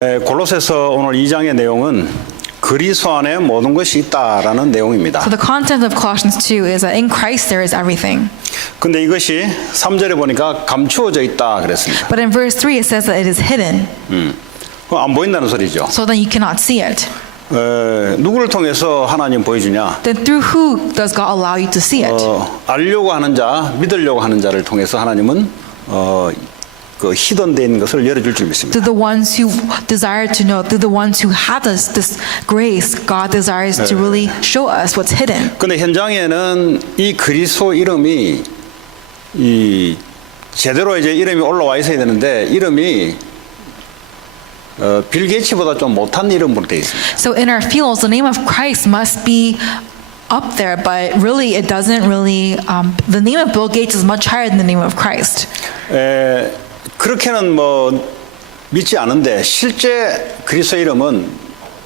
골로새서 오늘 2장의 내용은 그리스도 안에 모든 것이 있다라는 내용입니다. So the content of Colossians 2 is that in Christ there is everything. 근데 이것이 3절에 보니까 감추어져 있다 그랬습니다. But in verse 3 it says that it is hidden. 안 보인다는 소리죠. So then you cannot see it. 누구를 통해서 하나님 보여주냐? Then through who does God allow you to see it? 알려고 하는 자, 믿으려고 하는 자를 통해서 하나님은 그 희돈된 것을 열어줄 줄 믿습니다. To the ones who desire to know, to the ones who have this grace, God desires to really show us what's hidden. 근데 현장에는 이 그리스도 이름이 이 제대로 이제 이름이 올라와 있어야 되는데 이름이 빌 게이츠보다 좀 못한 이름으로 되어 있습니다. So in our fields, the name of Christ must be up there, but really it doesn't really, the name of Bill Gates is much higher than the name of Christ. 그렇게는 뭐 믿지 않은데 실제 그리스도 이름은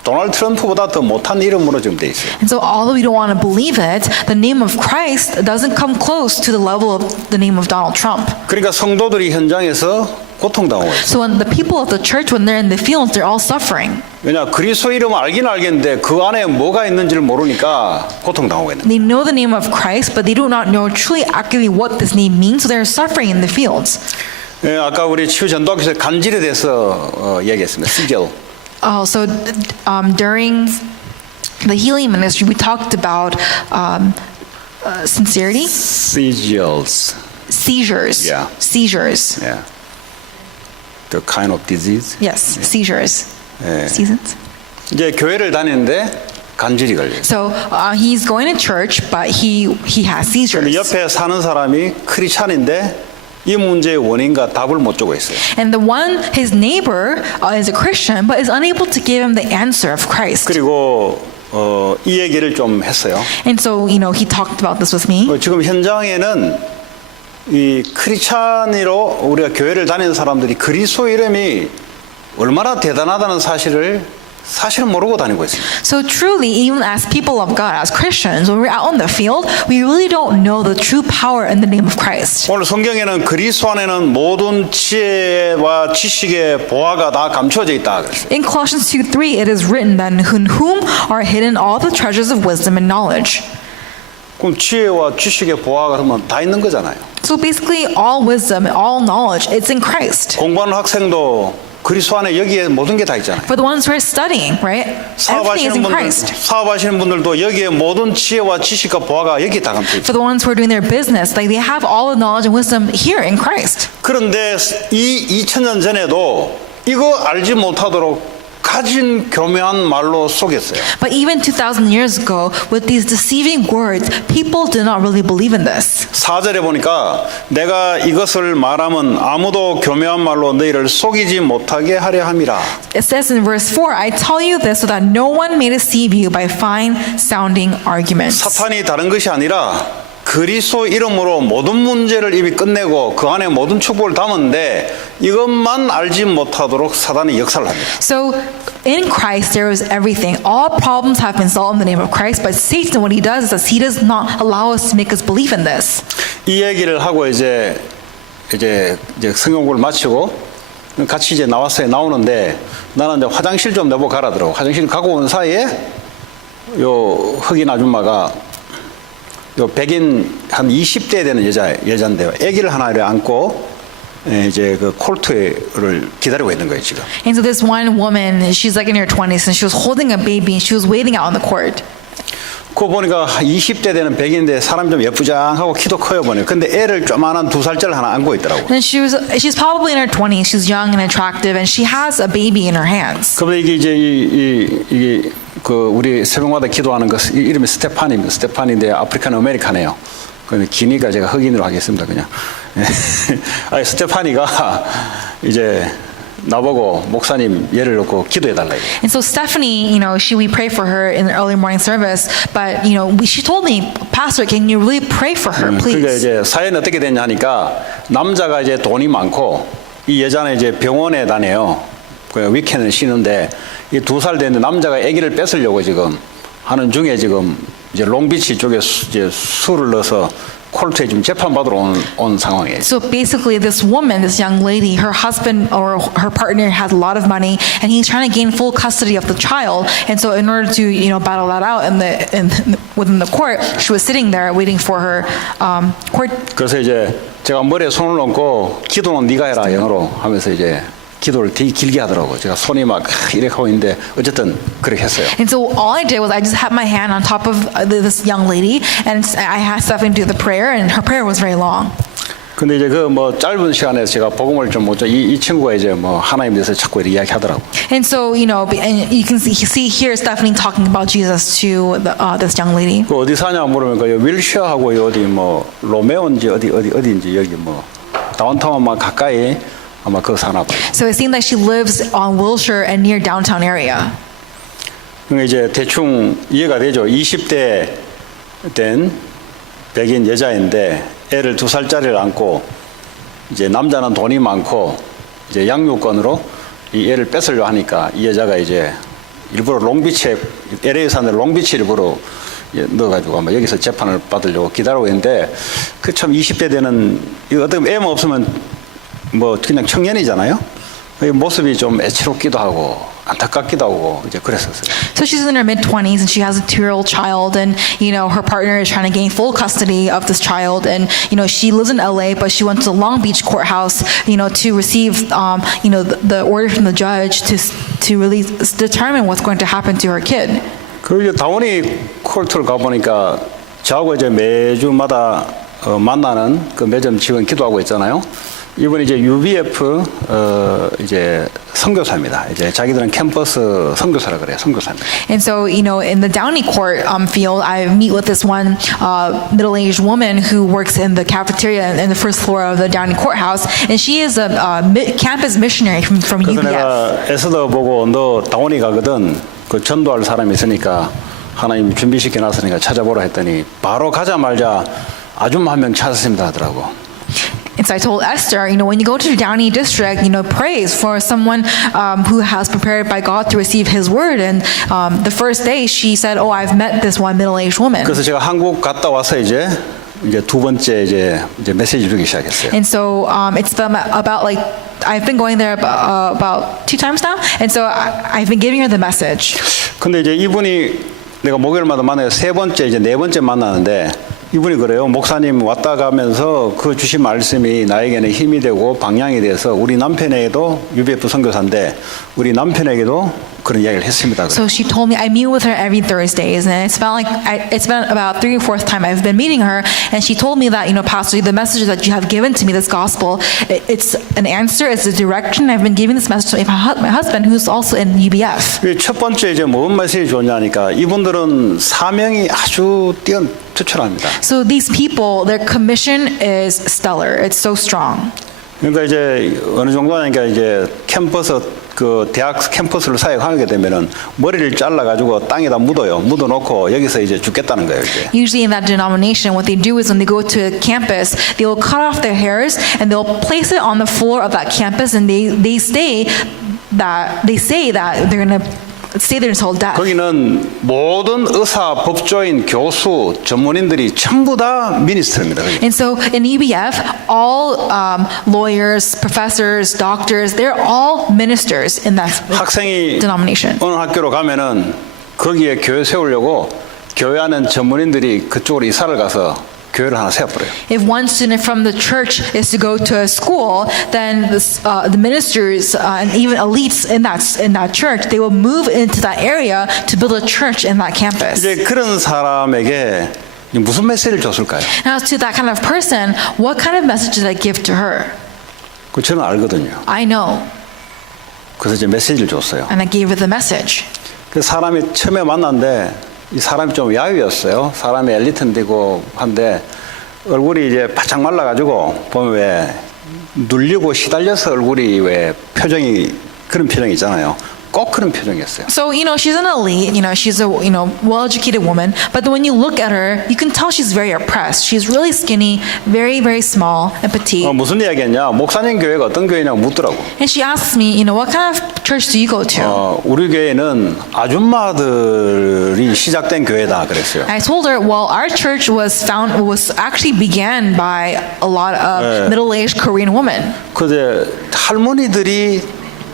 도널드 트럼프보다 더 못한 이름으로 지금 돼 있어요. And so although we don't want to believe it, the name of Christ doesn't come close to the level of the name of Donald Trump. 그러니까 성도들이 현장에서 고통당하고 있어요. So when the people of the church, when they're in the fields, they're all suffering. 왜냐 그리스도 이름을 알긴 알겠는데 그 안에 뭐가 있는지를 모르니까 고통당하고 있는. They know the name of Christ, but they do not know truly accurately what this name means, so they're suffering in the fields. 아까 우리 치유 전도학에서 간질에 대해서 얘기했습니다. 시절. So during the healing ministry, we talked about sincerity, Seizures. seizures, Yeah. seizures. Yeah. The kind of disease. Yes, seizures. Seasons. 이제 교회를 다니는데 간질이 걸려요. So he's going to church, but he has seizures. 근데 옆에 사는 사람이 크리스찬인데 이 문제의 원인과 답을 못 주고 있어요. And the one, his neighbor, is a Christian, but is unable to give him the answer of Christ. 그리고 이 얘기를 좀 했어요. And so, he talked about this with me. 지금 현장에는 이 크리스찬으로 우리가 교회를 다니는 사람들이 그리스도 이름이 얼마나 대단하다는 사실은 모르고 다니고 있습니다. So truly, even as people of God, as Christians, when we're out in the field, we really don't know the true power in the name of Christ. 오늘 성경에는 그리스도 안에는 모든 지혜와 지식의 보화가 다 감춰져 있다 그랬어요. In Colossians 2:3, it is written that in whom are hidden all the treasures of wisdom and knowledge. 그럼 지혜와 지식의 보화가 그러면 다 있는 거잖아요. So basically, all wisdom, all knowledge, it's in Christ. 공부하는 학생도 그리스도 안에 여기에 모든 게 다 있잖아요. For the ones who are studying, right? Everything is in Christ. 사업하시는 분들도 여기에 모든 지혜와 지식과 보화가 여기 다 감춰 있어요. For the ones who are doing their business, like they have all the knowledge and wisdom here in Christ. 그런데 이 2000년 전에도 이거 알지 못하도록 가진 교묘한 말로 속였어요. But even 2,000 years ago, with these deceiving words, people did not really believe in this. 4절에 보니까 내가 이것을 말하면 아무도 교묘한 말로 너희를 속이지 못하게 하려 함이라. It says in verse 4, I tell you this so that no one may deceive you by fine-sounding arguments. 사탄이 다른 것이 아니라 그리스도 이름으로 모든 문제를 이미 끝내고 그 안에 모든 축복을 담았는데 이것만 알지 못하도록 사단이 역사를 합니다. So in Christ there is everything. All problems have been solved in the name of Christ, but Satan, what he does is that he does not allow us to make us believe in this. 이 얘기를 하고 이제 성경을 마치고 같이 이제 나오는데 나는 이제 화장실 좀 내보고 가라더라고. 화장실 가고 온 사이에 요 흑인 아줌마가 요 백인 한 20대 되는 여자인데요. 아기를 하나 이렇게 안고 이제 그 콜트를 기다리고 있는 거예요 지금. And so this one woman, she's like in her 20s, and she was holding a baby, and she was waiting out on the court. 그거 보니까 20대 되는 백인인데 사람 좀 예쁘장하고 키도 커요 보니. 근데 애를 조만한 2살짜리 하나 안고 있더라고. And she's probably in her 20s. She's young and attractive, and she has a baby in her hands. 그런데 이게 이제 이게 그 우리 새벽마다 기도하는 것 이름이 스테파니입니다. 스테파니인데 아프리칸 아메리카네요. 그러면 기니까 제가 흑인으로 하겠습니다 그냥. 아니 스테파니가 이제 나보고 목사님 예를 놓고 기도해 달라. And so Stephanie, we pray for her in the early morning service, but she told me, Pastor, can you really pray for her, please? 그러니까 이제 사연이 어떻게 됐냐 하니까 남자가 이제 돈이 많고 이 여자는 이제 병원에 다녀요. 그 위켄을 쉬는데 이 2살 됐는데 남자가 아기를 뺏으려고 지금 하는 중에 지금 이제 롱비치 쪽에 이제 술을 넣어서 콜트에 지금 재판받으러 온 상황이에요. So basically, this woman, this young lady, her husband or her partner has a lot of money, and he's trying to gain full custody of the child. And so, in order to battle that out within the court, she was sitting there waiting for her court. 그래서 이제 제가 머리에 손을 얹고 기도는 네가 해라 영어로 하면서 이제 기도를 되게 길게 하더라고요. 제가 손이 막 이렇게 하고 있는데 어쨌든 그렇게 했어요. And so all I did was I just had my hand on top of this young lady, and I had Stephanie do the prayer, and her prayer was very long. 근데 이제 그 뭐 짧은 시간에 제가 복음을 좀 못 이 친구가 이제 뭐 하나님 대해서 자꾸 이렇게 이야기하더라고. And so and you can see here Stephanie talking about Jesus to this young lady. 그 어디 사냐 물으면 그 윌셔하고 어디 뭐 로메오인지 어디인지 여기 뭐 다운타운만 가까이 아마 그 사나 봐요. So it seemed like she lives on Wilshire and near downtown area. 그러니까 이제 대충 이해가 되죠. 20대 된 백인 여자인데 애를 2살짜리를 안고 이제 남자는 돈이 많고 이제 양육권으로 이 애를 뺏으려 하니까 이 여자가 이제 일부러 롱비치에 LA 사는 롱비치 일부러 넣어가지고 아마 여기서 재판을 받으려고 기다리고 있는데 그 참 20대 되는 이거 어떻게 애만 없으면 뭐 그냥 청년이잖아요. 모습이 좀 애처롭기도 하고 안타깝기도 하고 이제 그랬었어요. So she's in her mid-20s and she has a 2-year-old child, and her partner is trying to gain full custody of this child, and she lives in LA, but she went to the Long Beach courthouse, to receive the order from the judge to really determine what's going to happen to her kid. 그리고 이제 다우니 콜트를 가 보니까 저하고 이제 매주마다 만나는 그 매점 직원 기도하고 있잖아요. 이분이 이제 UBF 이제 선교사입니다. 이제 자기들은 캠퍼스 선교사라 그래요. 선교사입니다. And so, in the Downey Court field, I meet with this one middle-aged woman who works in the cafeteria in the first floor of the Downey Courthouse, and she is a campus missionary from 그래서 UBF. 내가 에스더 보고 너 다우니 가거든. 그 전도할 사람이 있으니까 하나님 준비시켜 놨으니까 찾아보라 했더니 바로 가자마자 아줌마 한 명 찾았습니다 하더라고. And so I told Esther, when you go to the Downey district, praise for someone who has prepared by God to receive His word. And the first day she said, "Oh, I've met this one middle-aged woman." 그래서 제가 한국 갔다 와서 이제 두 번째 이제 메시지 주기 시작했어요. And so it's been about I've been going there about 2 times now, and so I've been giving her the message. 근데 이제 이분이 내가 목요일마다 만나요. 네 번째 만나는데. 이분이 그래요. 목사님 왔다 가면서 그 주신 말씀이 나에게는 힘이 되고 방향이 돼서 우리 남편에게도 UBF 선교사인데 우리 남편에게도 그런 이야기를 했습니다. So she told me I meet with her every Thursdays, and it's been about 3 or 4th time I've been meeting her, and she told me that Pastor, the message that you have given to me, this gospel, it's an answer, it's a direction. I've been giving this message to my husband, who's also in UBF. 첫 번째 이제 뭔 메시지 좋냐니까 이분들은 사명이 아주 투철합니다. So these people, their commission is stellar. It's so strong. 그러니까 이제 어느 정도 하니까 이제 그 대학 캠퍼스를 사역하게 되면은 머리를 잘라 가지고 땅에다 묻어놓고 여기서 이제 죽겠다는 거예요. 이제. Usually in that denomination, what they do is when they go to a campus, they will cut off their hairs and they'll place it on the floor of that campus, and they say that they're going to stay there until death. 거기는 모든 의사, 법조인, 교수, 전문인들이 전부 다 미니스터입니다. And so in UBF, all lawyers, professors, doctors, they're all ministers in that 학생이 denomination. 어느 학교로 가면은 거기에 교회 세우려고 교회 하는 전문인들이 그쪽으로 이사를 가서 교회를 하나 세워버려요. If one student from the church is to go to a school, then the ministers and even elites in that church, they will move into that area to build a church in that campus. 이제 그런 사람에게 무슨 메시지를 줬을까요? Now, to that kind of person, what kind of message did I give to her? 그 저는 알거든요. I know, 그래서 이제 메시지를 줬어요. and I gave her the message. 그 사람이 처음에 만났는데 이 사람이 좀 야유였어요. 사람이 엘리트인데고 한데 얼굴이 이제 바짝 말라가지고 보면 왜 눌리고 시달려서 얼굴이 왜 표정이 그런 표정이 있잖아요. 꼭 그런 표정이었어요. So, she's an elite, she's a, well-educated woman, but when you look at her, you can tell she's very oppressed. She's really skinny, very, very small and petite. 무슨 이야기했냐? 목사님 교회가 어떤 교회냐고 묻더라고. And she asks me, what kind of church do you go to? 우리 교회는 아줌마들이 시작된 교회다 그랬어요. I told her, well, our church was actually began by a lot of middle-aged Korean women. 그제 할머니들이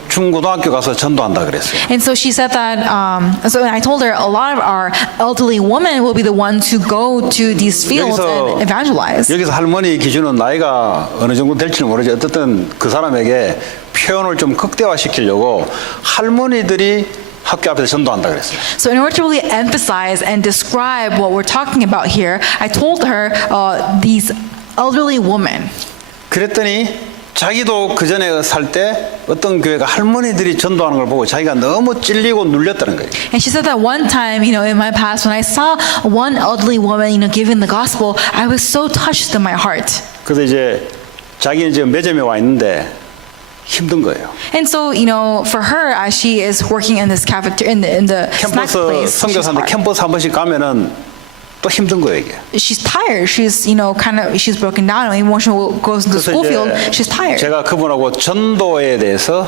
중고등학교 가서 전도한다 그랬어요. And so she said that, so I told her a lot of our elderly women will be the ones who go to these fields and evangelize. 여기서 할머니 기준은 나이가 어느 정도 될지는 모르지. 어쨌든 그 사람에게 표현을 좀 극대화시키려고 할머니들이 학교 앞에서 전도한다 그랬어요. So in order to really emphasize and describe what we're talking about here, I told her these elderly women. 그랬더니 자기도 그 전에 살 때 어떤 교회가 할머니들이 전도하는 걸 보고 자기가 너무 찔리고 눌렸다는 거예요. And she said that one time, in my past, when I saw one elderly woman, giving the gospel, I was so touched in my heart. 그래서 이제 자기는 지금 매점에 와 있는데 힘든 거예요. And so, for her, as she is working in this cafeteria, in the snack 캠퍼스 place, 선교사인데 캠퍼스 한 번씩 가면은 또 힘든 거예요 이게. she's tired. She's, she's broken down. And when she goes into the school field, she's tired. 제가 그분하고 전도에 대해서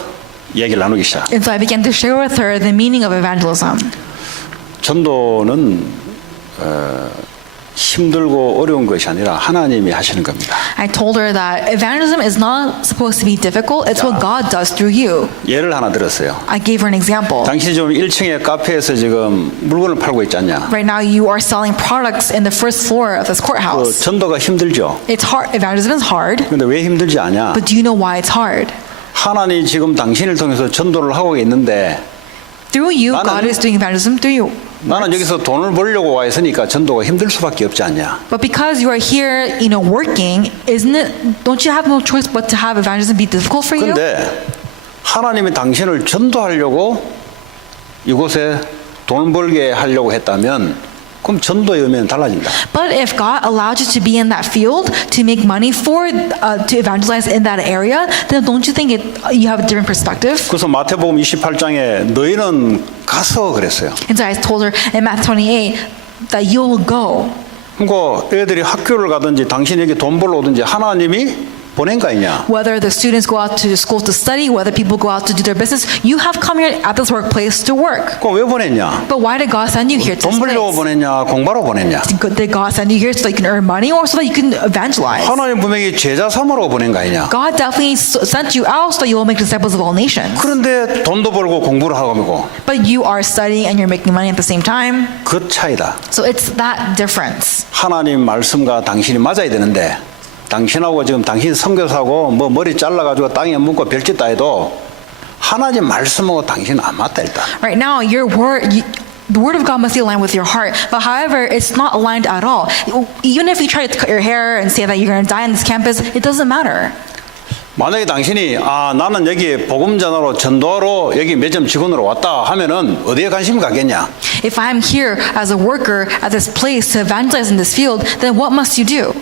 얘기를 나누기 시작. And so I began to share with her the meaning of evangelism. 전도는 힘들고 어려운 것이 아니라 하나님이 하시는 겁니다. I told her that evangelism is not supposed to be difficult. It's what God does through you. 예를 하나 들었어요. I gave her an example. 당신이 지금 1층에 카페에서 지금 물건을 팔고 있지 않냐? Right now, you are selling products in the first floor of this 그 courthouse. 전도가 힘들죠. It's hard. Evangelism is hard. 근데 왜 힘들지 않냐? But do you know why it's hard? 하나님 지금 당신을 통해서 전도를 하고 있는데 Through you, 나는- God is doing evangelism through you. 나는 여기서 돈을 벌려고 와 있으니까 전도가 힘들 수밖에 없지 않냐? But because you are here, working, don't you have no choice but to have evangelism be difficult for you? 근데 하나님이 당신을 전도하려고 이곳에 돈 벌게 하려고 했다면 그럼 전도의 의미는 달라진다. But if God allowed you to be in that field to make money to evangelize in that area, then don't you think you have a different perspective? 그래서 마태복음 28장에 너희는 가서 그랬어요. And so I told her in Matthew 28 that you will go. 그러니까 애들이 학교를 가든지 당신에게 돈 벌러 오든지 하나님이 보낸 거 아니냐? Whether the students go out to school to study, whether people go out to do their business, you have come here at this workplace to work. 그럼 왜 보냈냐? But why did God send you here to 돈 this 벌려고 place? 보냈냐? 공부하러 보냈냐? Did God send you here so that you can earn money or so that you can evangelize? 하나님 분명히 제자 삼으러 보낸 거 아니냐? God definitely sent you out so that you will make disciples of all nations. 그런데 돈도 벌고 공부를 하고 But you are studying and you're making money at the same time. 그 차이다. So it's that difference. 하나님 말씀과 당신이 맞아야 되는데 당신하고 지금 당신 선교사고 뭐 머리 잘라가지고 땅에 묻고 별짓 다 해도 하나님 말씀하고 당신은 안 맞다 일단. Right now, the word of God must be aligned with your heart. But however, it's not aligned at all. Even if you try to cut your hair and say that you're going to die on this campus, it doesn't matter. 만약에 당신이 나는 여기 복음전하러 전도하러 여기 매점 직원으로 왔다 하면은 어디에 관심이 가겠냐? If I'm here as a worker at this place to evangelize in this field, then what must you do?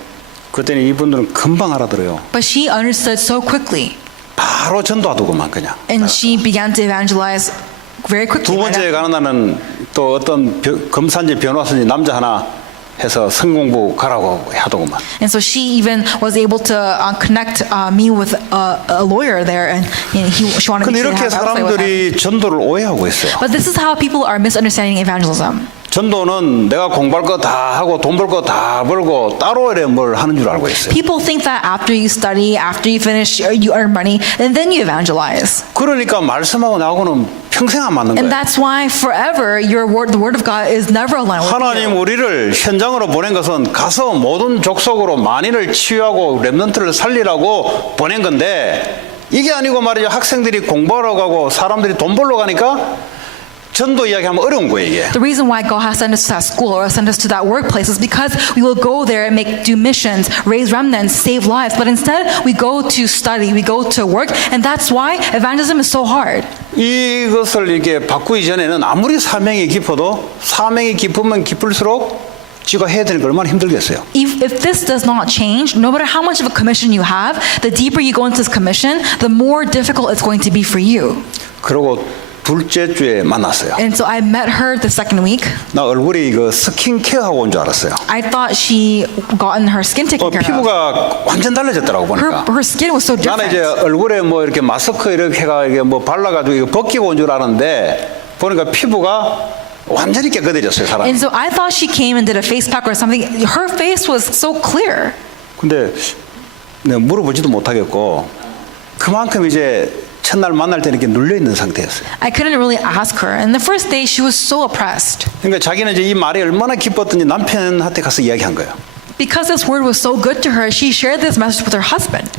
그때는 이분들은 금방 알아들어요. But she understood so quickly. 바로 전도하더구만 그냥. And she began to evangelize very quickly. 두 번째 가는 날은 또 어떤 검사인지 변호사인지 남자 하나 해서 성공부 가라고 하더구만. And so she even was able to connect me with a lawyer there, and she wanted 근데 me to 이렇게 have a with him. 사람들이 전도를 오해하고 있어요. But this is how people are misunderstanding evangelism. 전도는 내가 공부할 거 다 하고 돈 벌 거 다 벌고 따로 이래 뭘 하는 줄 알고 있어요. People think that after you study, after you finish, you earn money, and then you evangelize. 그러니까 말씀하고 나하고는 평생 안 맞는 And 거예요. that's why forever the word of God is never aligned with 하나님 you. 우리를 현장으로 보낸 것은 가서 모든 족속으로 만인을 치유하고 렘넌트를 살리라고 보낸 건데 이게 아니고 말이죠. 학생들이 공부하러 가고 사람들이 돈 벌러 가니까 전도 이야기하면 어려운 거예요 이게. The reason why God has sent us to that school or sent us to that workplace is because we will go there and do missions, raise remnants, save lives. But instead, we go to study, we go to work, and that's why evangelism is so hard. 이것을 이렇게 바꾸기 전에는 아무리 사명이 깊어도 사명이 깊으면 깊을수록 지가 해야 되는 게 얼마나 힘들겠어요. If this does not change, no matter how much of a commission you have, the deeper you go into this commission, the more difficult it's going to be for you. 그리고 둘째 주에 만났어요. And so I met her the second week. 나 얼굴이 그 스킨케어 하고 온 줄 알았어요. I thought she gotten her skin taken care of. 피부가 완전 달라졌더라고 보니까. Her skin was so 나는 이제 different. 얼굴에 뭐 이렇게 마스크 이렇게 해가 이게 뭐 발라가지고 이거 벗기고 온 줄 아는데 보니까 피부가 완전히 깨끗해졌어요 사람이. And so I thought she came and did a face pack or something. Her face was so clear. 근데 내가 물어보지도 못하겠고 그만큼 이제 첫날 만날 때는 이렇게 눌려 있는 상태였어요. I couldn't really ask her. And the first day she was so oppressed. 그러니까 자기는 이제 이 말이 얼마나 기뻤던지 남편한테 가서 이야기한 거예요. Because this word was so good to her, she shared this message with her husband.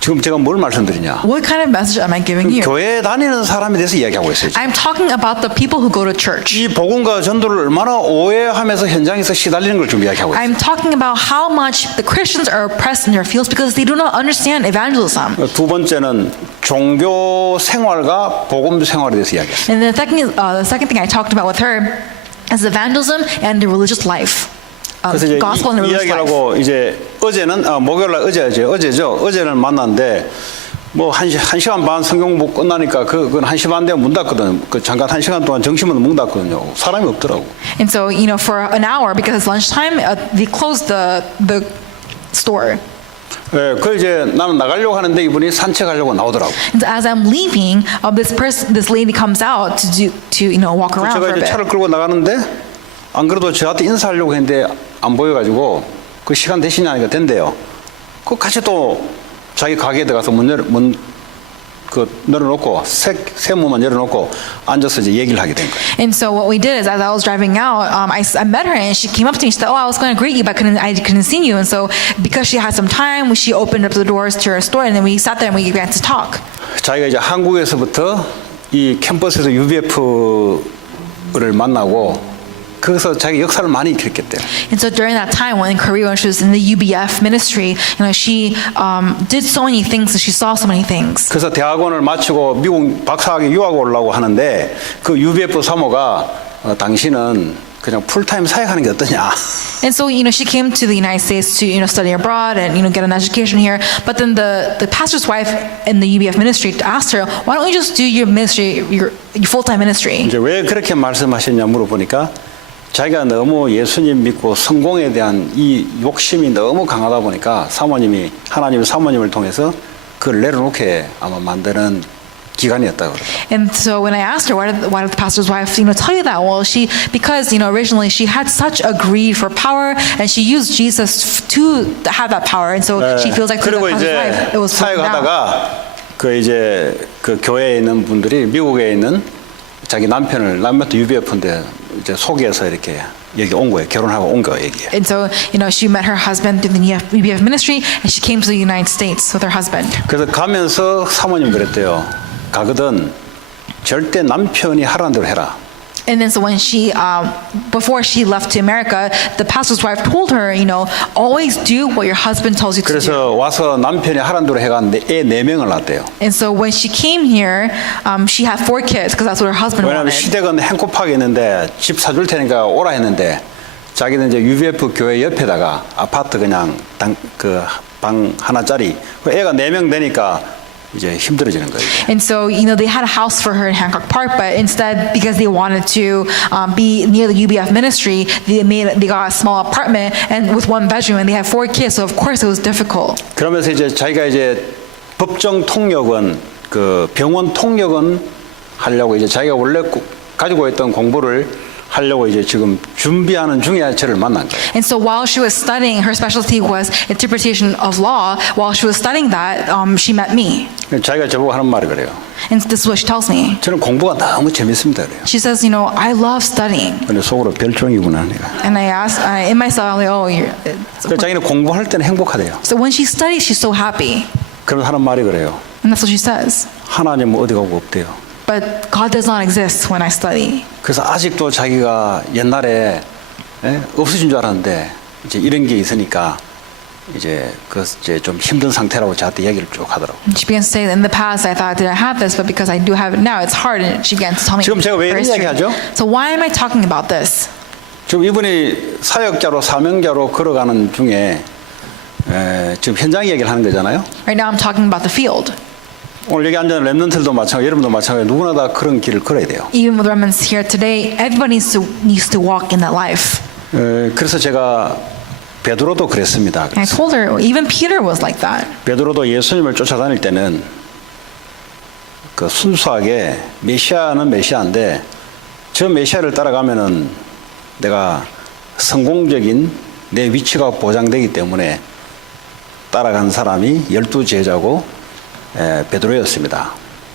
지금 제가 뭘 말씀드리냐? What kind of message am I giving you? 교회 다니는 사람에 대해서 이야기하고 있어요. 지금. I'm talking about the people who go to church. 이 복음과 전도를 얼마나 오해하면서 현장에서 시달리는 걸 좀 이야기하고 있어요. I'm talking about how much the Christians are oppressed in their fields because they do not understand evangelism. 두 번째는 종교 생활과 복음 생활에 대해서 이야기했어요. And the second thing I talked about with her is evangelism and the religious life. 그래서 이제 Gospel and 이 religious life. 이야기하고 이제 어제는 목요일날 어제죠. 어제는 만났는데 뭐 한 시간 반 성경 못 끝나니까 그건 1시 반 되면 문 닫거든. 그 잠깐 1시간 동안 점심은 문 닫거든요. 사람이 없더라고. And so, for an hour, because it's lunchtime, they closed the store. 예, 그 이제 나는 나가려고 하는데 이분이 산책하려고 나오더라고. And so as I'm leaving, this lady comes out to walk around for 제가 a 이제 bit. 차를 끌고 나가는데 안 그래도 저한테 인사하려고 했는데 안 보여가지고 그 시간 되시냐니까 된대요. 그 같이 또 자기 가게에 들어가서 열어놓고 새 문만 열어놓고 앉아서 이제 얘기를 하게 된 거예요. And so what we did is, as I was driving out, I met her and she came up to me. She said, "Oh, I was going to greet you, but I couldn't see you." And so because she had some time, she opened up the doors to her store, and then we sat there and we began to talk. 자기가 이제 한국에서부터 이 캠퍼스에서 UBF를 만나고 거기서 자기 역사를 많이 일으켰대요. And so during that time, when in Korea, when she was in the UBF ministry, she did so many things and she saw so many things. 그래서 대학원을 마치고 미국 박사학위 유학 오려고 하는데 그 UBF 사모가 당신은 그냥 풀타임 사역하는 게 어떠냐? And so, she came to the United States to, study abroad and, get an education here. But then the pastor's wife in the UBF ministry asked her, why don't you just do your ministry, your full-time ministry? 이제 왜 그렇게 말씀하셨냐 물어보니까 자기가 너무 예수님 믿고 성공에 대한 이 욕심이 너무 강하다 보니까 하나님이 사모님을 통해서 그걸 내려놓게 아마 만드는 기간이었다고 그러더라고요. And so when I asked her, why did the pastor's wife, tell you that? Well, because, originally she had such a greed for power and she used Jesus to have that power. And so she feels like through 그리고 the pastor's 이제 wife, it was broken down. 사역하다가 그 교회에 있는 분들이 미국에 있는 자기 남편도 UBF인데 이제 소개해서 이렇게 여기 온 거예요. 결혼하고 온 거예요, 여기에. And so, she met her husband through the UBF ministry and she came to the United States with her husband. 그래서 가면서 사모님 그랬대요. 가거든 절대 남편이 하라는 대로 해라. And then so when before she left to America, the pastor's wife told her, always do what your husband tells you to do. 그래서 와서 남편이 하라는 대로 해가 애 4명을 낳았대요. And so when she came here, she had 4 kids because that's what her husband 왜냐하면 wanted. 시댁은 행코파크에 있는데 집 사줄 테니까 오라 했는데 자기는 이제 UBF 교회 옆에다가 아파트 그냥 방 하나짜리 애가 4명 되니까 이제 힘들어지는 거예요. And so, they had a house for her in Hancock Park, but instead, because they wanted to be near the UBF ministry, they got a small apartment and with 1 bedroom, and they had 4 kids. So of course, it was difficult. 그러면서 이제 자기가 이제 법정 통역은 그 병원 통역은 하려고 이제 자기가 원래 가지고 있던 공부를 하려고 이제 지금 준비하는 중에 저를 만난 거예요. And so while she was studying, her specialty was interpretation of law. While she was studying that, she met me. 자기가 저보고 하는 말이 그래요. And this is what she tells me. 저는 공부가 너무 재밌습니다 그래요. She says, I love studying. 근데 속으로 별종이구나 내가. And I asked, in myself, 그래서 자기는 공부할 때는 행복하대요. So when she studies, she's so happy. 그러면서 하는 말이 그래요. And that's what she says. 하나님은 어디 가고 없대요. But God does not exist when I study. 그래서 아직도 자기가 옛날에 없어진 줄 알았는데 이제 이런 게 있으니까 이제 좀 힘든 상태라고 저한테 얘기를 쭉 하더라고. She began to say that in the past I thought I didn't have this, but because I do have it now, it's hard. And she began to tell me. 지금 제가 왜 her 이런 history. 이야기 하죠? So why am I talking about this? 지금 이분이 사역자로 사명자로 걸어가는 중에 지금 현장 얘기를 하는 거잖아요. Right now I'm talking about the field. 오늘 여기 앉은 랩런트들도 마찬가지, 여러분도 마찬가지, 누구나 다 그런 길을 걸어야 돼요. Even with remnants here today, everybody needs to walk in that life. 그래서 제가 베드로도 그랬습니다. And I told her, even Peter was like that. 베드로도 예수님을 쫓아다닐 때는 그 순수하게 메시아는 메시아인데 저 메시아를 따라가면은 내가 성공적인 내 위치가 보장되기 때문에 따라간 사람이 12제자고 베드로였습니다.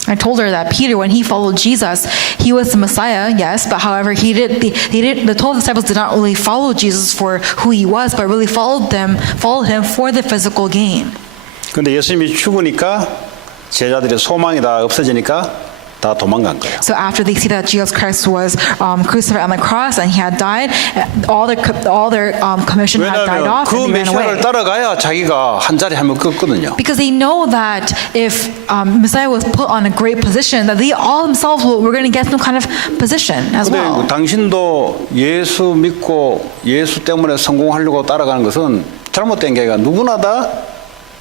I told her that Peter, when he followed Jesus, he was the Messiah, yes, but however, the 12 disciples did not really follow Jesus for who he was, but really followed him for the physical gain. 근데 예수님이 죽으니까 제자들의 소망이 다 없어지니까 다 도망간 거예요. So after they see that Jesus Christ was crucified on the cross and he had died, all their commission had died 왜냐하면 off 그 and they ran 메시아를 away. 따라가야 자기가 한 자리 하면 끄거든요. Because they know that if Messiah was put on a great position, that they all themselves were going to get some kind of position as 근데 well. 당신도 예수 믿고 예수 때문에 성공하려고 따라가는 것은 잘못된 게 아니라 누구나 다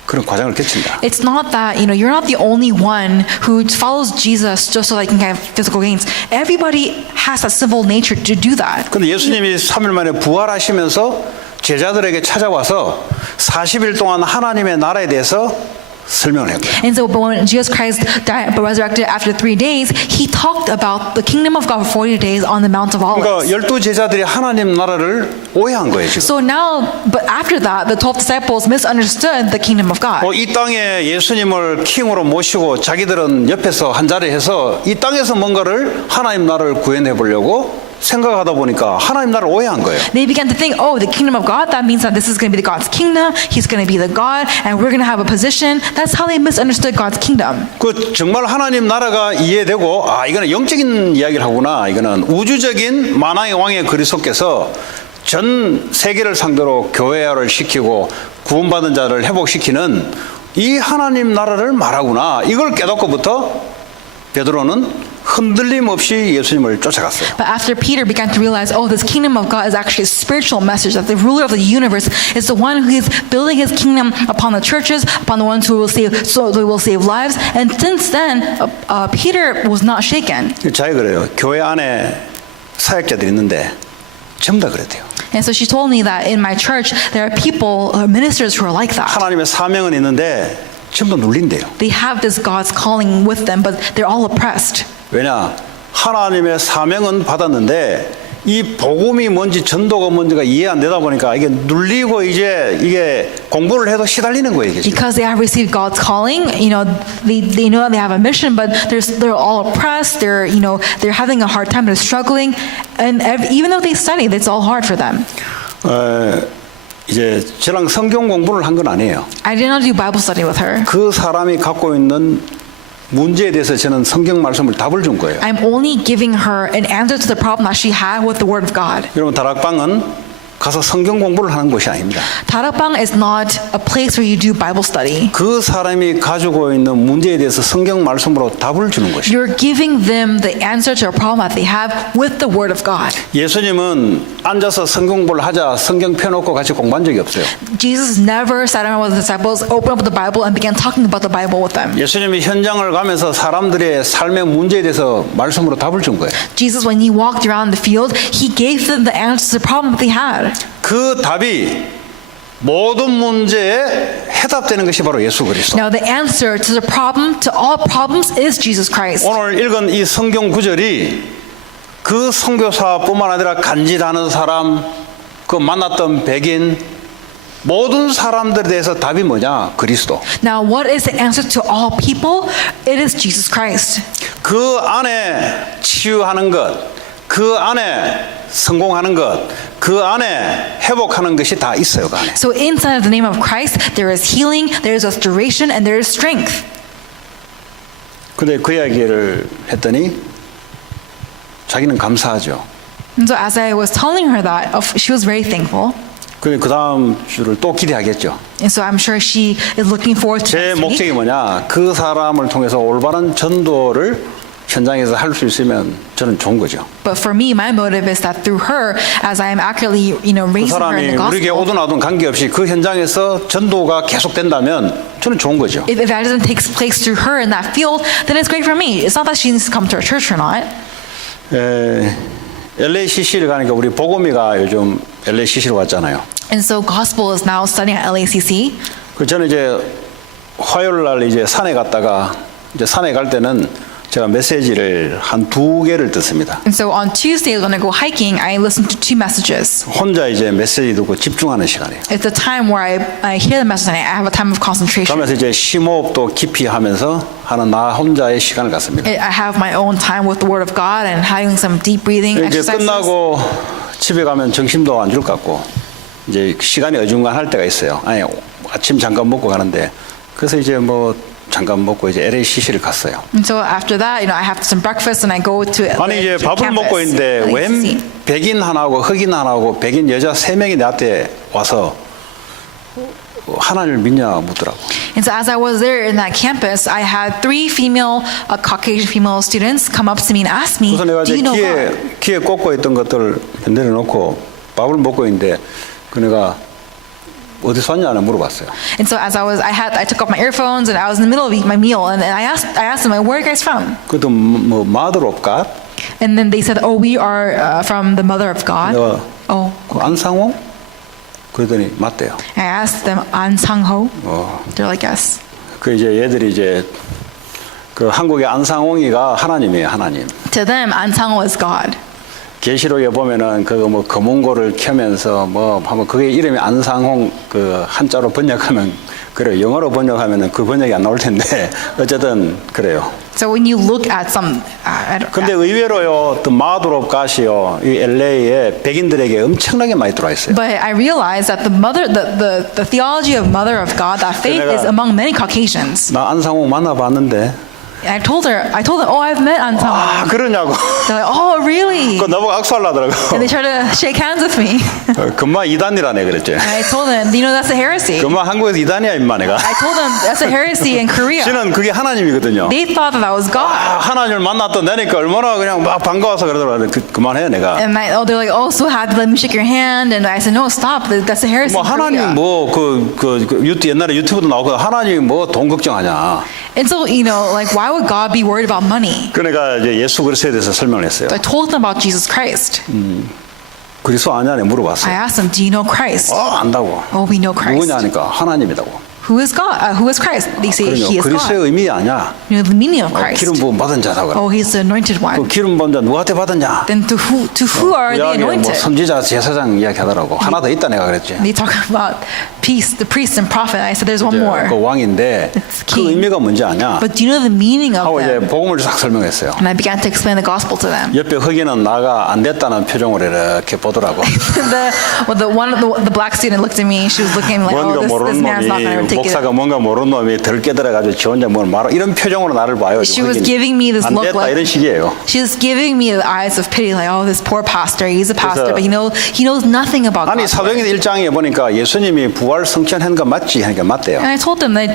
그런 과정을 거친다. It's not that, you're not the only one who follows Jesus just so they can have physical gains. Everybody has that sinful nature to do that. 근데 예수님이 3일 만에 부활하시면서 제자들에게 찾아와서 40일 동안 하나님의 나라에 대해서 설명을 한 거예요. And so but when Jesus Christ died but resurrected after 3 days, he talked about the kingdom of God for 40 days on the Mount of 그러니까 Olives. 12제자들이 하나님 나라를 오해한 거예요, 지금. So now, but after that, the 12 disciples misunderstood the kingdom of God. 이 땅에 예수님을 킹으로 모시고 자기들은 옆에서 한 자리 해서 이 땅에서 뭔가를 하나님 나라를 구현해 보려고 생각하다 보니까 하나님 나라를 오해한 거예요. They began to think, oh, the kingdom of God, that means that this is going to be the God's kingdom, he's going to be the God, and we're going to have a position. That's how they misunderstood God's kingdom. 그 정말 하나님 나라가 이해되고 이거는 영적인 이야기를 하구나. 이거는 우주적인 만왕의 왕의 그리스도께서 전 세계를 상대로 교회화를 시키고 구원받은 자를 회복시키는 이 하나님 나라를 말하구나. 이걸 깨닫고부터 베드로는 흔들림 없이 예수님을 쫓아갔어요. But after Peter began to realize, oh, this kingdom of God is actually a spiritual message, that the ruler of the universe is the one who is building his kingdom upon the churches, upon the ones who will save, so they will save lives. And since then, Peter was not shaken. 자기 그래요. 교회 안에 사역자들이 있는데 전부 다 그랬대요. And so she told me that in my church, there are people, ministers who are like that. 하나님의 사명은 있는데 전부 눌린대요. They have this God's calling with them, but they're all oppressed. 왜냐? 하나님의 사명은 받았는데 이 복음이 뭔지 전도가 뭔지가 이해 안 되다 보니까 이게 눌리고 이게 공부를 해도 시달리는 거예요. 이게 지금. Because they have received God's calling, they know they have a mission, but they're all oppressed. They're having a hard time. They're struggling, and even though they study, it's all hard for them. 이제 저랑 성경 공부를 한 건 아니에요. I did not do Bible study with her. 그 사람이 갖고 있는 문제에 대해서 저는 성경 말씀을 답을 준 거예요. I'm only giving her an answer to the problem that she had with the Word of God. 여러분 다락방은 가서 성경 공부를 하는 곳이 아닙니다. Darakbang is not a place where you do Bible study. 그 사람이 가지고 있는 문제에 대해서 성경 말씀으로 답을 주는 것이에요. You're giving them the answer to a problem that they have with the Word of God. 예수님은 앉아서 성경 공부를 하자 성경 펴놓고 같이 공부한 적이 없어요. Jesus never sat down with the disciples, opened up the Bible, and began talking about the Bible with them. 예수님이 현장을 가면서 사람들의 삶의 문제에 대해서 말씀으로 답을 준 거예요. Jesus, when he walked around the field, he gave them the answer to the problem that they had. 그 답이 모든 문제에 해답되는 것이 바로 예수 그리스도. Now the answer to the problem, to all problems, is Jesus Christ. 오늘 읽은 이 성경 구절이 그 선교사뿐만 아니라 간질하는 사람, 그 만났던 백인 모든 사람들에 대해서 답이 뭐냐? 그리스도. Now what is the answer to all people? It is Jesus Christ. 그 안에 치유하는 것, 그 안에 성공하는 것, 그 안에 회복하는 것이 다 있어요. 그 안에. So inside of the name of Christ, there is healing, there is restoration, and there is strength. 근데 그 이야기를 했더니 자기는 감사하죠. And so as I was telling her that, she was very thankful. 근데 그 다음 주를 또 기대하겠죠. And so I'm sure she is looking forward to 제 next week. 목적이 뭐냐? 그 사람을 통해서 올바른 전도를 현장에서 할 수 있으면 저는 좋은 거죠. But for me, my motive is that through her, as I am accurately, 그 raising her in 사람이 the 우리에게 gospel, 오든 안 오든 관계없이 그 현장에서 전도가 계속된다면 저는 좋은 거죠. if that doesn't take place through her in that field, then it's great for me. It's not that she needs to come to our church or not. LACC를 가니까 우리 보검이가 요즘 LACC로 왔잖아요. And so gospel is now studying at LACC. 그 저는 이제 화요일 날 이제 산에 갔다가 이제 산에 갈 때는 제가 메시지를 한 2개를 듣습니다. And so on Tuesdays when I go hiking, I listen to 2 messages. 혼자 이제 메시지 듣고 집중하는 시간이에요. It's a time where I hear the message and I have a time of concentration. 그러면서 이제 심호흡도 깊이 하면서 하는 나 혼자의 시간을 갖습니다. I have my own time with the Word of God and having some deep breathing 이제 exercises. 끝나고 집에 가면 정신도 안 줄 것 같고 이제 시간이 어중간할 때가 있어요. 아니 아침 잠깐 먹고 가는데 그래서 이제 뭐 잠깐 먹고 이제 LACC를 갔어요. And so after that, I have some breakfast and I go to 아니 이제 밥을 먹고 있는데 웬 백인 하나하고 흑인 하나하고 백인 여자 3명이 나한테 와서 하나님을 믿냐 묻더라고. And so as I was there in that campus, I had 3 female, Caucasian female students come up to me and ask me, 그래서 내가 do 이제 you know God? 귀에 꽂고 있던 것들 내려놓고 밥을 먹고 있는데 그 내가 어디서 왔냐는 물어봤어요. And so as I took off my earphones and I was in the middle of my meal and I asked them, where are you guys from? 그것도 뭐 mother of God? And then they said, oh, we are from the Mother of God. 내가 Oh. 그 안상호? 그러더니 맞대요. I asked them, An Sang-ho? They're like, yes. 그 이제 얘들이 이제 그 한국의 안상홍이가 하나님이에요, 하나님. To them, An Sang-ho is God. 계시록에 보면은 그거 뭐 검은고를 켜면서 뭐 하면 그게 이름이 안상홍 그 한자로 번역하면 그래요. 영어로 번역하면은 그 번역이 안 나올 텐데 어쨌든 그래요. So when you look at some, 근데 의외로요, 또 마드로 가시요, 이 LA에 백인들에게 엄청나게 많이 들어와 있어요. but I realized that the theology of Mother of God, that faith is among many Caucasians. 나 안상홍 만나봤는데. And I told them, oh, I've met An Sang-ho. 아 그러냐고. They're like, oh, really? 그 나보고 악수하려더라고. And they try to shake hands with me. 금방 이단이라네 그랬지. And I told them, that's a heresy. 금방 한국에서 이단이야 임마 내가. I told them that's a heresy in Korea. 씨는 그게 하나님이거든요. They thought that was God. 아, 하나님을 만났던 내니까 얼마나 그냥 막 반가워서 그러더라고. 그만해 내가. And they're like, oh, so happy, let me shake your hand. And I said, no, stop. That's a heresy 뭐 in Korea. 하나님 뭐 옛날에 유튜브도 나오고 하나님이 뭐 돈 걱정하냐. And so, like, why would God be worried about money? 그러니까 이제 예수 그리스도에 대해서 설명을 했어요. So I told them about Jesus Christ. 그리스도 아냐 내가 I 물어봤어요. asked them, do you know Christ? 안다고. Oh, we know Christ. 누구냐 하니까 하나님이라고. Who is God? Who is Christ? They say he 그러냐. is 그리스도의 God. 의미 아냐. You know the meaning of Christ. 기름 부음 받은 자라고. Oh, he's the anointed 그 one. 기름 부은 자 누구한테 받았냐? Then to who are they 구약에 뭐 anointed? 선지자 제사장 이야기하더라고. 하나 더 있다 내가 그랬지. They talk about peace, the priest and prophet. I said, there's one more. 그 왕인데 It's 그 king. 의미가 뭔지 아냐? But do you know the meaning of 하고 이제 them? 복음을 싹 설명했어요. And I began to explain the gospel to them. 옆에 흑인은 나가 안 됐다는 표정으로 이렇게 보더라고. the black student looked at me. She was looking like, 뭔가 oh, this 모르는 man's not going to 놈이 take it. 목사가 뭔가 모르는 놈이 덜 깨달아가지고 지 혼자 뭘 말하 이런 표정으로 나를 봐요. She was 흑인이. giving me this 안 look 됐다 like 이런 식이에요. she was giving me the eyes of pity, like, oh, this poor pastor. He's a pastor, 그래서- but he knows nothing about 아니 God. 사도행전 1장에 보니까 예수님이 부활 성천한 거 맞지 하니까 맞대요. And I told them that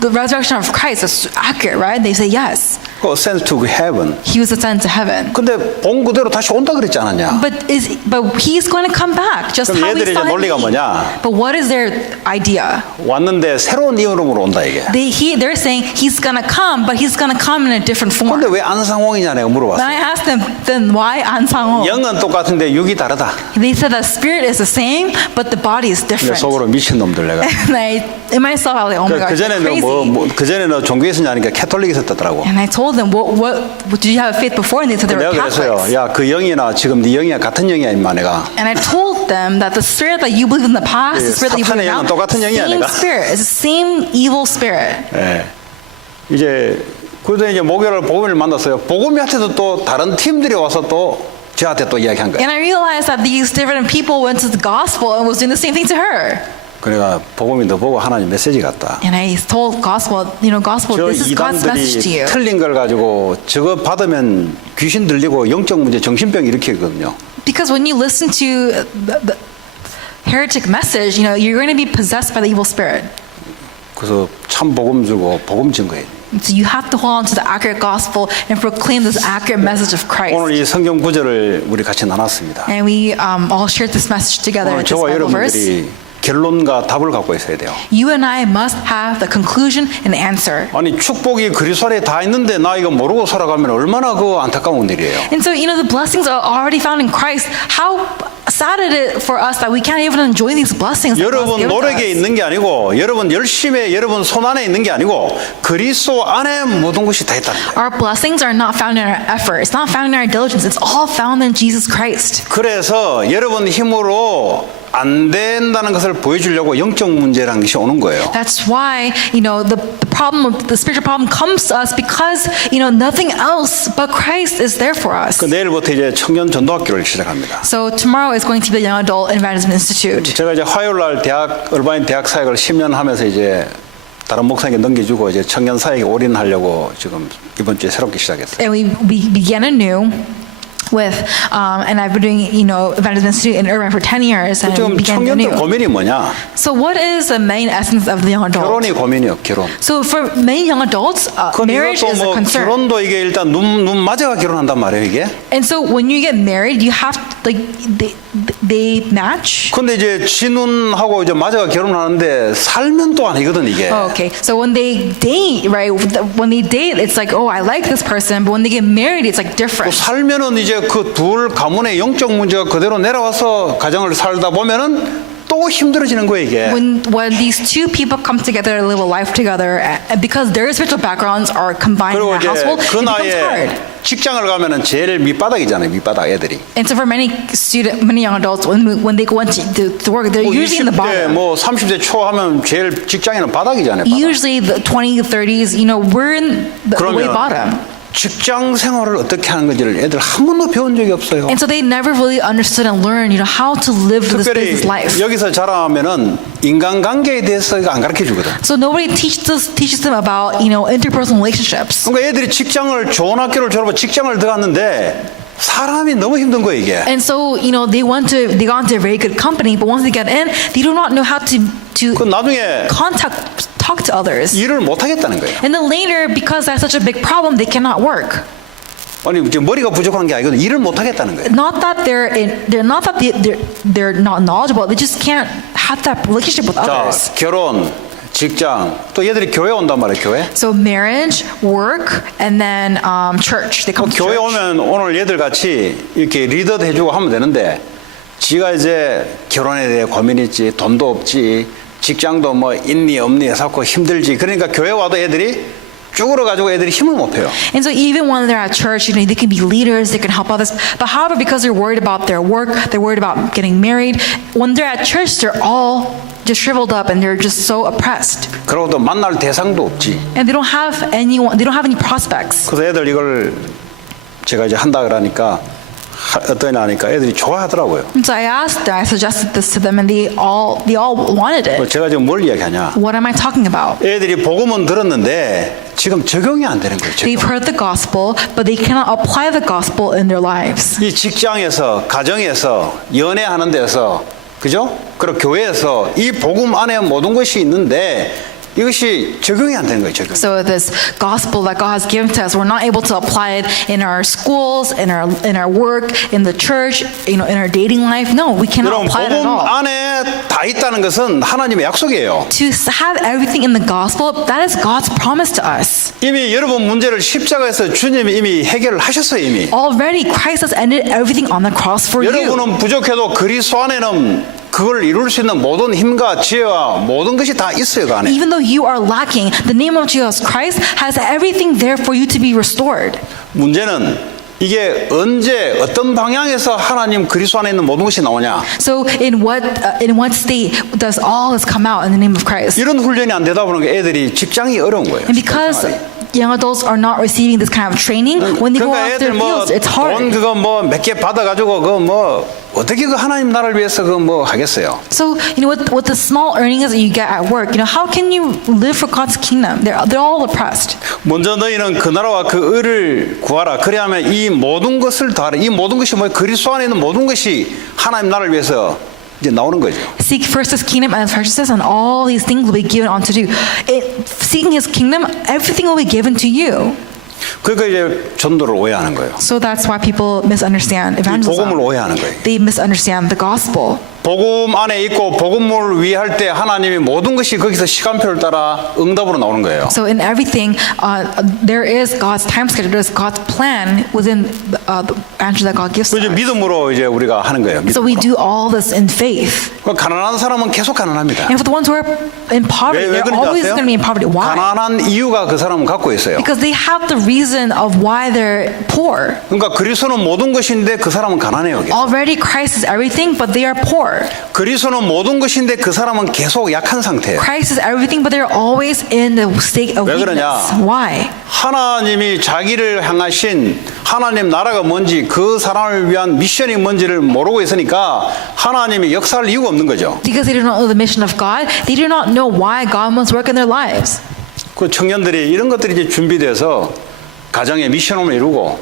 the resurrection of Christ is accurate, right? They say yes. 그 ascend to heaven. He was ascended to heaven. 근데 본 그대로 다시 온다 그랬지 않았냐? But he's going to come back, just 그럼 how we 얘들의 saw 이제 him 논리가 leave. 뭐냐? But what is their idea? 왔는데 새로운 이름으로 온다 이게. They're saying he's going to come, but he's going to come in a different form. 근데 왜 안상홍이냐 내가 Then 물어봤어. I asked them, then why An Sang-ho? 영은 똑같은데 육이 다르다. They said the spirit is the same, but the body is 근데 different. 속으로 미친 놈들 내가. And in myself, I was like, oh my 그 gosh, you're 전에는 crazy. 그 전에는 종교에 있었냐니까 캐톨릭에 있었다더라고. And I told them, what did you have faith before? And they said they were 내가 그랬어요. Catholics. 야, 그 영이나 지금 네 영이야 같은 영이야 임마 내가. And I told them that the spirit that you believe in the past, the spirit that you believe 사탄의 in now, 영은 똑같은 영이야, same 내가. spirit. It's the same evil spirit. 예. 이제 그래서 이제 목요일 복음을 만났어요. 복음이한테도 또 다른 팀들이 와서 또 저한테 또 이야기한 거예요. And I realized that these different people went to the gospel and was doing the same thing to her. 그래가 복음이 너 보고 하나님 메시지 같다. And I told gospel, gospel, 저 this is God's message to 이단들이 you. 틀린 걸 가지고 저거 받으면 귀신 들리고 영적 문제, 정신병 일으키거든요. Because when you listen to the heretic message, you're going to be possessed by the evil spirit. 그래서 참 복음 주고 복음 증거해. So you have to hold on to the accurate gospel and proclaim this accurate message of Christ. 오늘 이 성경 구절을 우리 같이 나눴습니다. And we all shared this message together. 오늘 This 저와 Bible verse. 여러분들이 결론과 답을 갖고 있어야 돼요. You and I must have the conclusion and answer. 아니 축복이 그리스도 안에 다 있는데 나 이거 모르고 살아가면 얼마나 그 안타까운 일이에요. And so, the blessings are already found in Christ. How sad it is for us that we can't even enjoy these blessings that God's 여러분 given to 노력에 us. 있는 게 아니고 여러분 열심에 여러분 손 안에 있는 게 아니고 그리스도 안에 모든 것이 다 있다는 거예요. Our blessings are not found in our effort. It's not found in our diligence. It's all found in Jesus Christ. 그래서 여러분 힘으로 안 된다는 것을 보여주려고 영적 문제라는 것이 오는 거예요. That's why, the problem, the spiritual problem comes to us because, nothing else but Christ is there for us. 그 내일부터 이제 청년 전도학교를 시작합니다. So tomorrow is going to be the Young Adult Evangelism Institute. 제가 이제 화요일 날 얼바인 대학 사역을 10년 하면서 이제 다른 목사님께 넘겨주고 이제 청년 사역에 올인하려고 지금 이번 주에 새롭게 시작했어요. And we began anew with, and I've been doing, Evangelism Institute in Irvine for 10 years, and we 지금 began 청년들 anew. 고민이 뭐냐? So what is the main essence of the young adult? 결혼이 고민이요, 결혼. So for many young adults, 근데 marriage 이것도 is a 뭐 concern. 결혼도 이게 일단 눈 맞아가 결혼한단 말이에요, 이게. And so when you get married, you have they match. 근데 이제 지 눈하고 이제 맞아가 결혼하는데 살면 또 아니거든 이게. Oh, okay. So when they date, right? When they date, it's like, oh, I like this person. But when they get married, it's like 또 different. 살면은 이제 그 둘 가문의 영적 문제가 그대로 내려와서 가정을 살다 보면은 또 힘들어지는 거예요 이게. When these two people come together and live a life together, because their spiritual backgrounds are combined in 그리고 a 이제 household, 그 it becomes hard. 나이에 직장을 가면은 제일 밑바닥이잖아요, 밑바닥 애들이. And so for many young adults, when they go into the work, they're 뭐 usually in the 20대 bottom. 뭐 30대 초 하면 제일 직장에는 바닥이잖아요. 바닥. Usually the 20s, 30s, we're in the way 그러면 bottom. 직장 생활을 어떻게 하는 건지를 애들 한 번도 배운 적이 없어요. And so they never really understood and learned, how to live this 특별히 business life. 여기서 자라면은 인간관계에 대해서 안 가르쳐 주거든. So nobody teaches them about, interpersonal relationships. 그러니까 애들이 직장을 좋은 학교를 졸업하고 직장을 들어갔는데 사람이 너무 힘든 거예요 이게. And so, they got into a very good company, but once they get in, they do not know how to 그 나중에 talk to others. 일을 못 하겠다는 거예요. And then later, because that's such a big problem, they cannot work. 아니 이제 머리가 부족한 게 아니거든. 일을 못 하겠다는 거예요. Not that they're not knowledgeable. They just can't have that relationship with 자, others. 결혼, 직장, 또 얘들이 교회 온단 말이에요. 교회. So marriage, work, and then church. They come to 교회 church. 오면 오늘 얘들 같이 이렇게 리더도 해주고 하면 되는데 지가 이제 결혼에 대해 고민이 있지, 돈도 없지, 직장도 뭐 있니 없니 해서 힘들지. 그러니까 교회 와도 애들이 쭈그러 가지고 애들이 힘을 못 펴요. And so even when they're at church, they can be leaders, they can help others. But however, because they're worried about their work, they're worried about getting married, when they're at church, they're all just shriveled up and they're just so oppressed. 그리고 또 만날 대상도 없지. And they don't have anyone, they don't have any prospects. 그래서 애들 이걸 제가 이제 한다 그러니까 어떠냐 하니까 애들이 좋아하더라고요. And so I suggested this to them, and they all wanted it. 제가 지금 뭘 이야기하냐? What am I talking about? 애들이 복음은 들었는데 지금 적용이 안 되는 거예요. They've heard the gospel, but they cannot apply the gospel in their lives. 이 직장에서, 가정에서, 연애하는 데서, 그죠? 그리고 교회에서 이 복음 안에 모든 것이 있는데 이것이 적용이 안 되는 거예요. 적용. So this gospel that God has given to us, we're not able to apply it in our schools, in our work, in the church, in our dating life. No, we cannot 여러분 apply it at 복음 all. 안에 다 있다는 것은 하나님의 약속이에요. To have everything in the gospel, that is God's promise to us. 이미 여러분 문제를 십자가에서 주님이 이미 해결을 하셨어요. 이미. Already, Christ has ended everything on the cross for you. 여러분은 부족해도 그리스도 안에는 그걸 이룰 수 있는 모든 힘과 지혜와 모든 것이 다 있어요. 그 안에. Even though you are lacking, the name of Jesus Christ has everything there for you to be restored. 문제는 이게 언제 어떤 방향에서 하나님 그리스도 안에 있는 모든 것이 나오냐. So in what state does all this come out in the name of Christ? 이런 훈련이 안 되다 보니까 애들이 직장이 어려운 거예요. And because young adults are not receiving this kind of training, when they go 그러니까 out their 애들 뭐 fields, it's 돈 hard. 그거 뭐 몇 개 받아가지고 그 뭐 어떻게 그 하나님 나라를 위해서 그 뭐 하겠어요? So with the small earnings that you get at work, how can you live for God's kingdom? They're all oppressed. 먼저 너희는 그 나라와 그 의를 구하라. 그래야면 이 모든 것을 더하라. 이 모든 것이 뭐 그리스도 안에 있는 모든 것이 하나님 나라를 위해서 이제 나오는 거죠. Seek first his kingdom and his righteousness, and all these things will be given unto you. Seeking his kingdom, everything will be given to you. 그러니까 이제 전도를 오해하는 거예요. So that's why people misunderstand 이 복음을 evangelism. 오해하는 거예요. They misunderstand the gospel. 복음 안에 있고 복음을 위할 때 하나님이 모든 것이 거기서 시간표를 따라 응답으로 나오는 거예요. So in everything, there is God's time schedule. There's God's plan within the answer that God gives 그 이제 to us. 믿음으로 이제 우리가 하는 거예요. So we do all this in faith. 그 가난한 사람은 계속 가난합니다. And for the ones who are in poverty, 왜 they're 그런지 always 아세요? going to be in poverty. Why? 가난한 이유가 그 사람은 갖고 있어요. Because they have the reason of why they're poor. 그러니까 그리스도는 모든 것인데 그 사람은 가난해요. 계속. Already Christ is everything, but they are poor. 그리스도는 모든 것인데 그 사람은 계속 약한 상태예요. Christ is everything, but they're always in the state of 왜 weakness. 그러냐? Why? 하나님이 자기를 향하신 하나님 나라가 뭔지 그 사람을 위한 미션이 뭔지를 모르고 있으니까 하나님이 역사할 이유가 없는 거죠. Because they do not know the mission of God, they do not know why God must work in their lives. 그 청년들이 이런 것들이 이제 준비돼서 가정의 미션을 이루고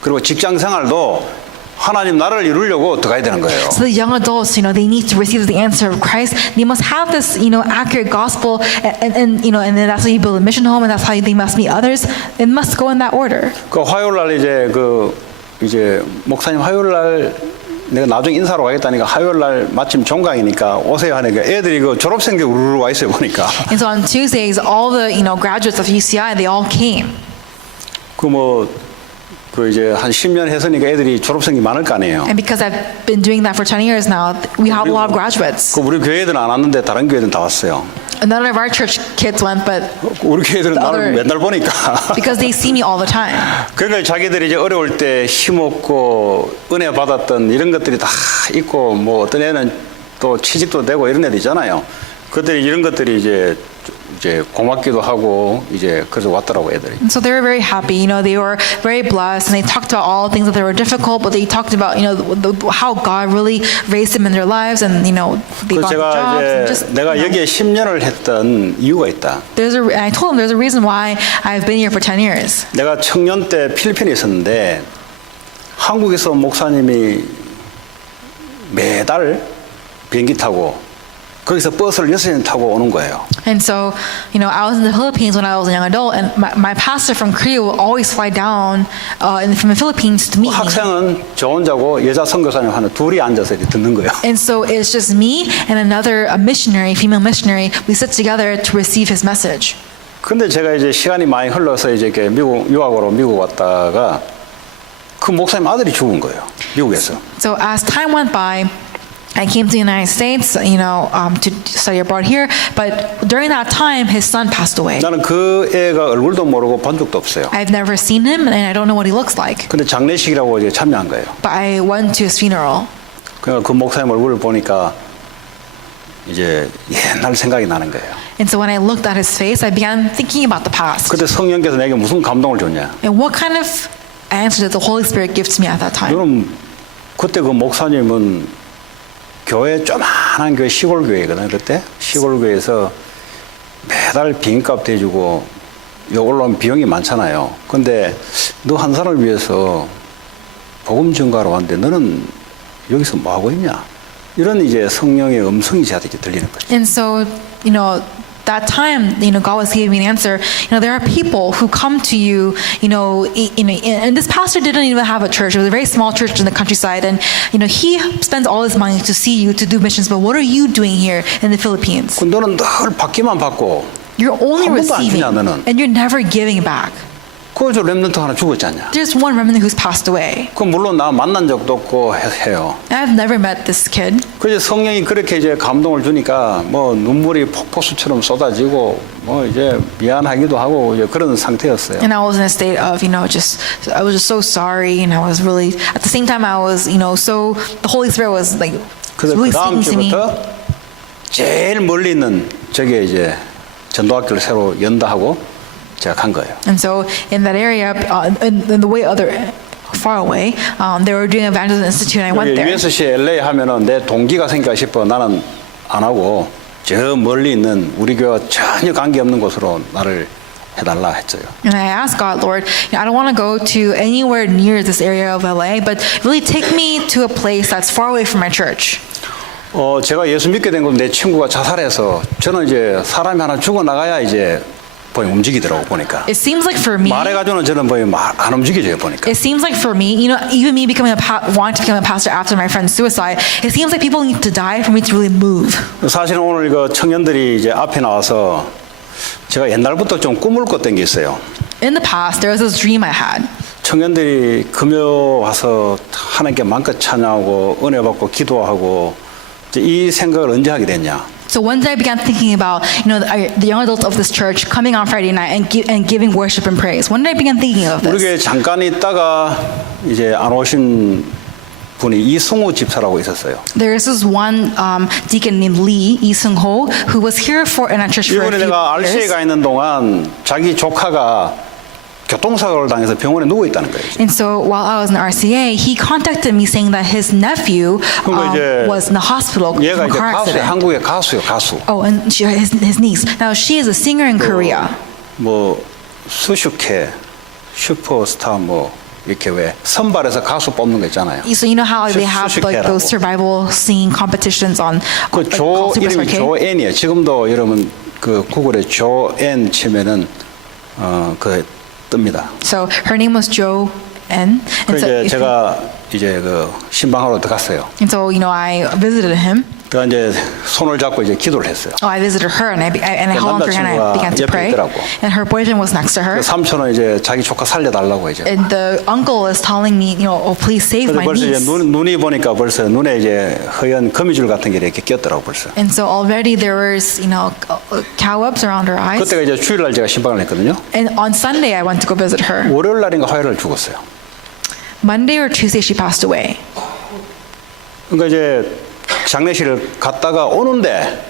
그리고 직장 생활도 하나님 나라를 이루려고 들어가야 되는 거예요. So the young adults, they need to receive the answer of Christ. They must have this, accurate gospel, and then that's how you build a mission home, and that's how they must meet others. It must go in that order. 그 화요일 날 이제 목사님 화요일 날 내가 나중에 인사로 가겠다니까 화요일 날 마침 종강이니까 오세요 하니까 애들이 그 졸업생들 우르르 와 있어요 보니까. And so on Tuesdays, all the graduates of UCI, they all came. 그 이제 한 10년 했으니까 애들이 졸업생이 많을 거 아니에요. And because I've been doing that for 10 years now, we have a lot of graduates. 그 우리 교회들은 안 왔는데 다른 교회들은 다 왔어요. None of our church kids went, but 우리 교회들은 나를 other- 맨날 보니까. because they see me all the time. 그러니까 자기들이 이제 어려울 때 힘없고 은혜 받았던 이런 것들이 다 있고 뭐 어떤 애는 또 취직도 되고 이런 애들 있잖아요. 그들이 이런 것들이 이제 고맙기도 하고 이제 그래서 왔더라고 애들이. And so they were very happy. They were very blessed, and they talked about all the things that they were difficult, but they talked about how God really raised them in their lives, and they 그 got the 제가 jobs. And 이제 just, 내가 여기에 10년을 했던 이유가 있다. and I told them there's a reason why I've been here for 10 years. 내가 청년 때 필리핀에 있었는데 한국에서 목사님이 매달 비행기 타고 거기서 버스를 6시간 타고 오는 거예요. And so, I was in the Philippines when I was a young adult, and my pastor from Korea would always fly down from the Philippines to meet me. 학생은 저 혼자고 여자 선교사님 하나 둘이 앉아서 이렇게 듣는 거예요. And so it's just me and another female missionary. We sit together to receive his message. 근데 제가 이제 시간이 많이 흘러서 이제 이렇게 유학으로 미국 왔다가 그 목사님 아들이 죽은 거예요. 미국에서. So as time went by, I came to the United States, to study abroad here. But during that time, his son passed away. 나는 그 애가 얼굴도 모르고 본 적도 없어요. I've never seen him, and I don't know what he looks like. 근데 장례식이라고 이제 참여한 거예요. But I went to his funeral. 그러니까 그 목사님 얼굴을 보니까 이제 옛날 생각이 나는 거예요. And so when I looked at his face, I began thinking about the past. 그때 성령께서 내게 무슨 감동을 줬냐? And what kind of answer did the Holy Spirit give to me at that time? 여러분 그때 그 목사님은 교회 조그만한 교회 시골 교회거든요. 그때 시골 교회에서 매달 비행값 대주고 여기 올라오면 비용이 많잖아요. 근데 너 한 사람을 위해서 복음 전가하러 왔는데 너는 여기서 뭐 하고 있냐? 이런 이제 성령의 음성이 저한테 들리는 거죠. And so, that time, God was giving me an answer. There are people who come to you, and this pastor didn't even have a church. It was a very small church in the countryside, and he spends all his money to see you to do missions. But what are you doing here in the Philippines? 너는 늘 받기만 받고 You're only 한 번도 안 receiving, 주냐, 너는? and you're never giving back. 그저 렘넌트 하나 죽었지 않냐? There's one remnant who's passed away. 그 물론 나 만난 적도 없고 해요. I've never met this kid. 그래서 성령이 그렇게 이제 감동을 주니까 뭐 눈물이 폭포수처럼 쏟아지고 뭐 이제 미안하기도 하고 이제 그런 상태였어요. And I was in a state of, I was just so sorry, and I was really, at the same time, I was, so the Holy Spirit was like 그래서 really 그 다음 speaking to me. 주부터 제일 멀리 있는 저게 이제 전도학교를 새로 연다 하고 제가 간 거예요. And so in that area, in the way far away, they were doing Evangelism Institute, and I went there. USC LA 하면은 내 동기가 생길까 싶어 나는 안 하고 저 멀리 있는 우리 교회와 전혀 관계 없는 곳으로 나를 해달라 했어요. And I asked God, Lord, I don't want to go to anywhere near this area of LA, but really take me to a place that's far away from my church. 제가 예수 믿게 된 건 내 친구가 자살해서 저는 이제 사람이 하나 죽어나가야 이제 거의 움직이더라고 보니까. It seems like for me, 말해가지고는 저는 거의 안 움직여져요 보니까. it seems like for me, you know, even me becoming wanting to become a pastor after my friend's suicide, it seems like people need to die for me to really move. 사실은 오늘 이거 청년들이 이제 앞에 나와서 제가 옛날부터 좀 꿈을 꿨던 게 있어요. In the past, there was this dream I had. 청년들이 금요 와서 하나님께 마음껏 찬양하고 은혜 받고 기도하고 이제 이 생각을 언제 하게 됐냐? So one day I began thinking about, you know, the young adults of this church coming on Friday night and giving worship and praise. One day I began thinking of 우리 this. 교회 잠깐 있다가 이제 안 오신 분이 이승우 집사라고 있었어요. There is this one deacon named Lee Lee-Sung-ho who was here in our church for a 이번에 few 내가 RC에 years. 가 있는 동안 자기 조카가 교통사고를 당해서 병원에 누워 있다는 거예요. And so while I was in RCA, he contacted me saying that his nephew 그러니까 이제 was in the hospital 얘가 from a 이제 car 가수예요. accident. 한국의 가수요, 가수. Oh, and his niece. Now she is a singer in Korea. 뭐 수슈케, 슈퍼스타 뭐 이렇게 왜 선발해서 가수 뽑는 거 있잖아요. So you know how they have like 수식회라고. those survival singing competitions on 그 like, 조 called Super 이름이 Star K? 조앤이에요. 지금도 여러분 그 구글에 조앤 치면은 그 뜹니다. So her name was Jo N. 그 And so, 이제 제가 이제 그 신방하러 들어갔어요. you know, I visited him. 그가 이제 손을 잡고 이제 기도를 했어요. Oh, I visited her and I held on to her and I 남자친구가 began to 옆에 pray. 있더라고. And her boyfriend was next to her. 그 삼촌은 이제 자기 조카 살려달라고 이제. And the uncle is telling me, you know, oh, please save 근데 my 벌써 이제 niece. 눈이 보니까 벌써 눈에 이제 허연 거미줄 같은 게 이렇게 꼈더라고 벌써. And so already there was, you know, cobwebs around her eyes. 그때가 이제 주일날 제가 신방을 했거든요. And on Sunday I went to go visit her. 월요일 날인가 화요일 날 죽었어요. Monday or Tuesday she passed away. 그러니까 이제 장례식을 갔다가 오는데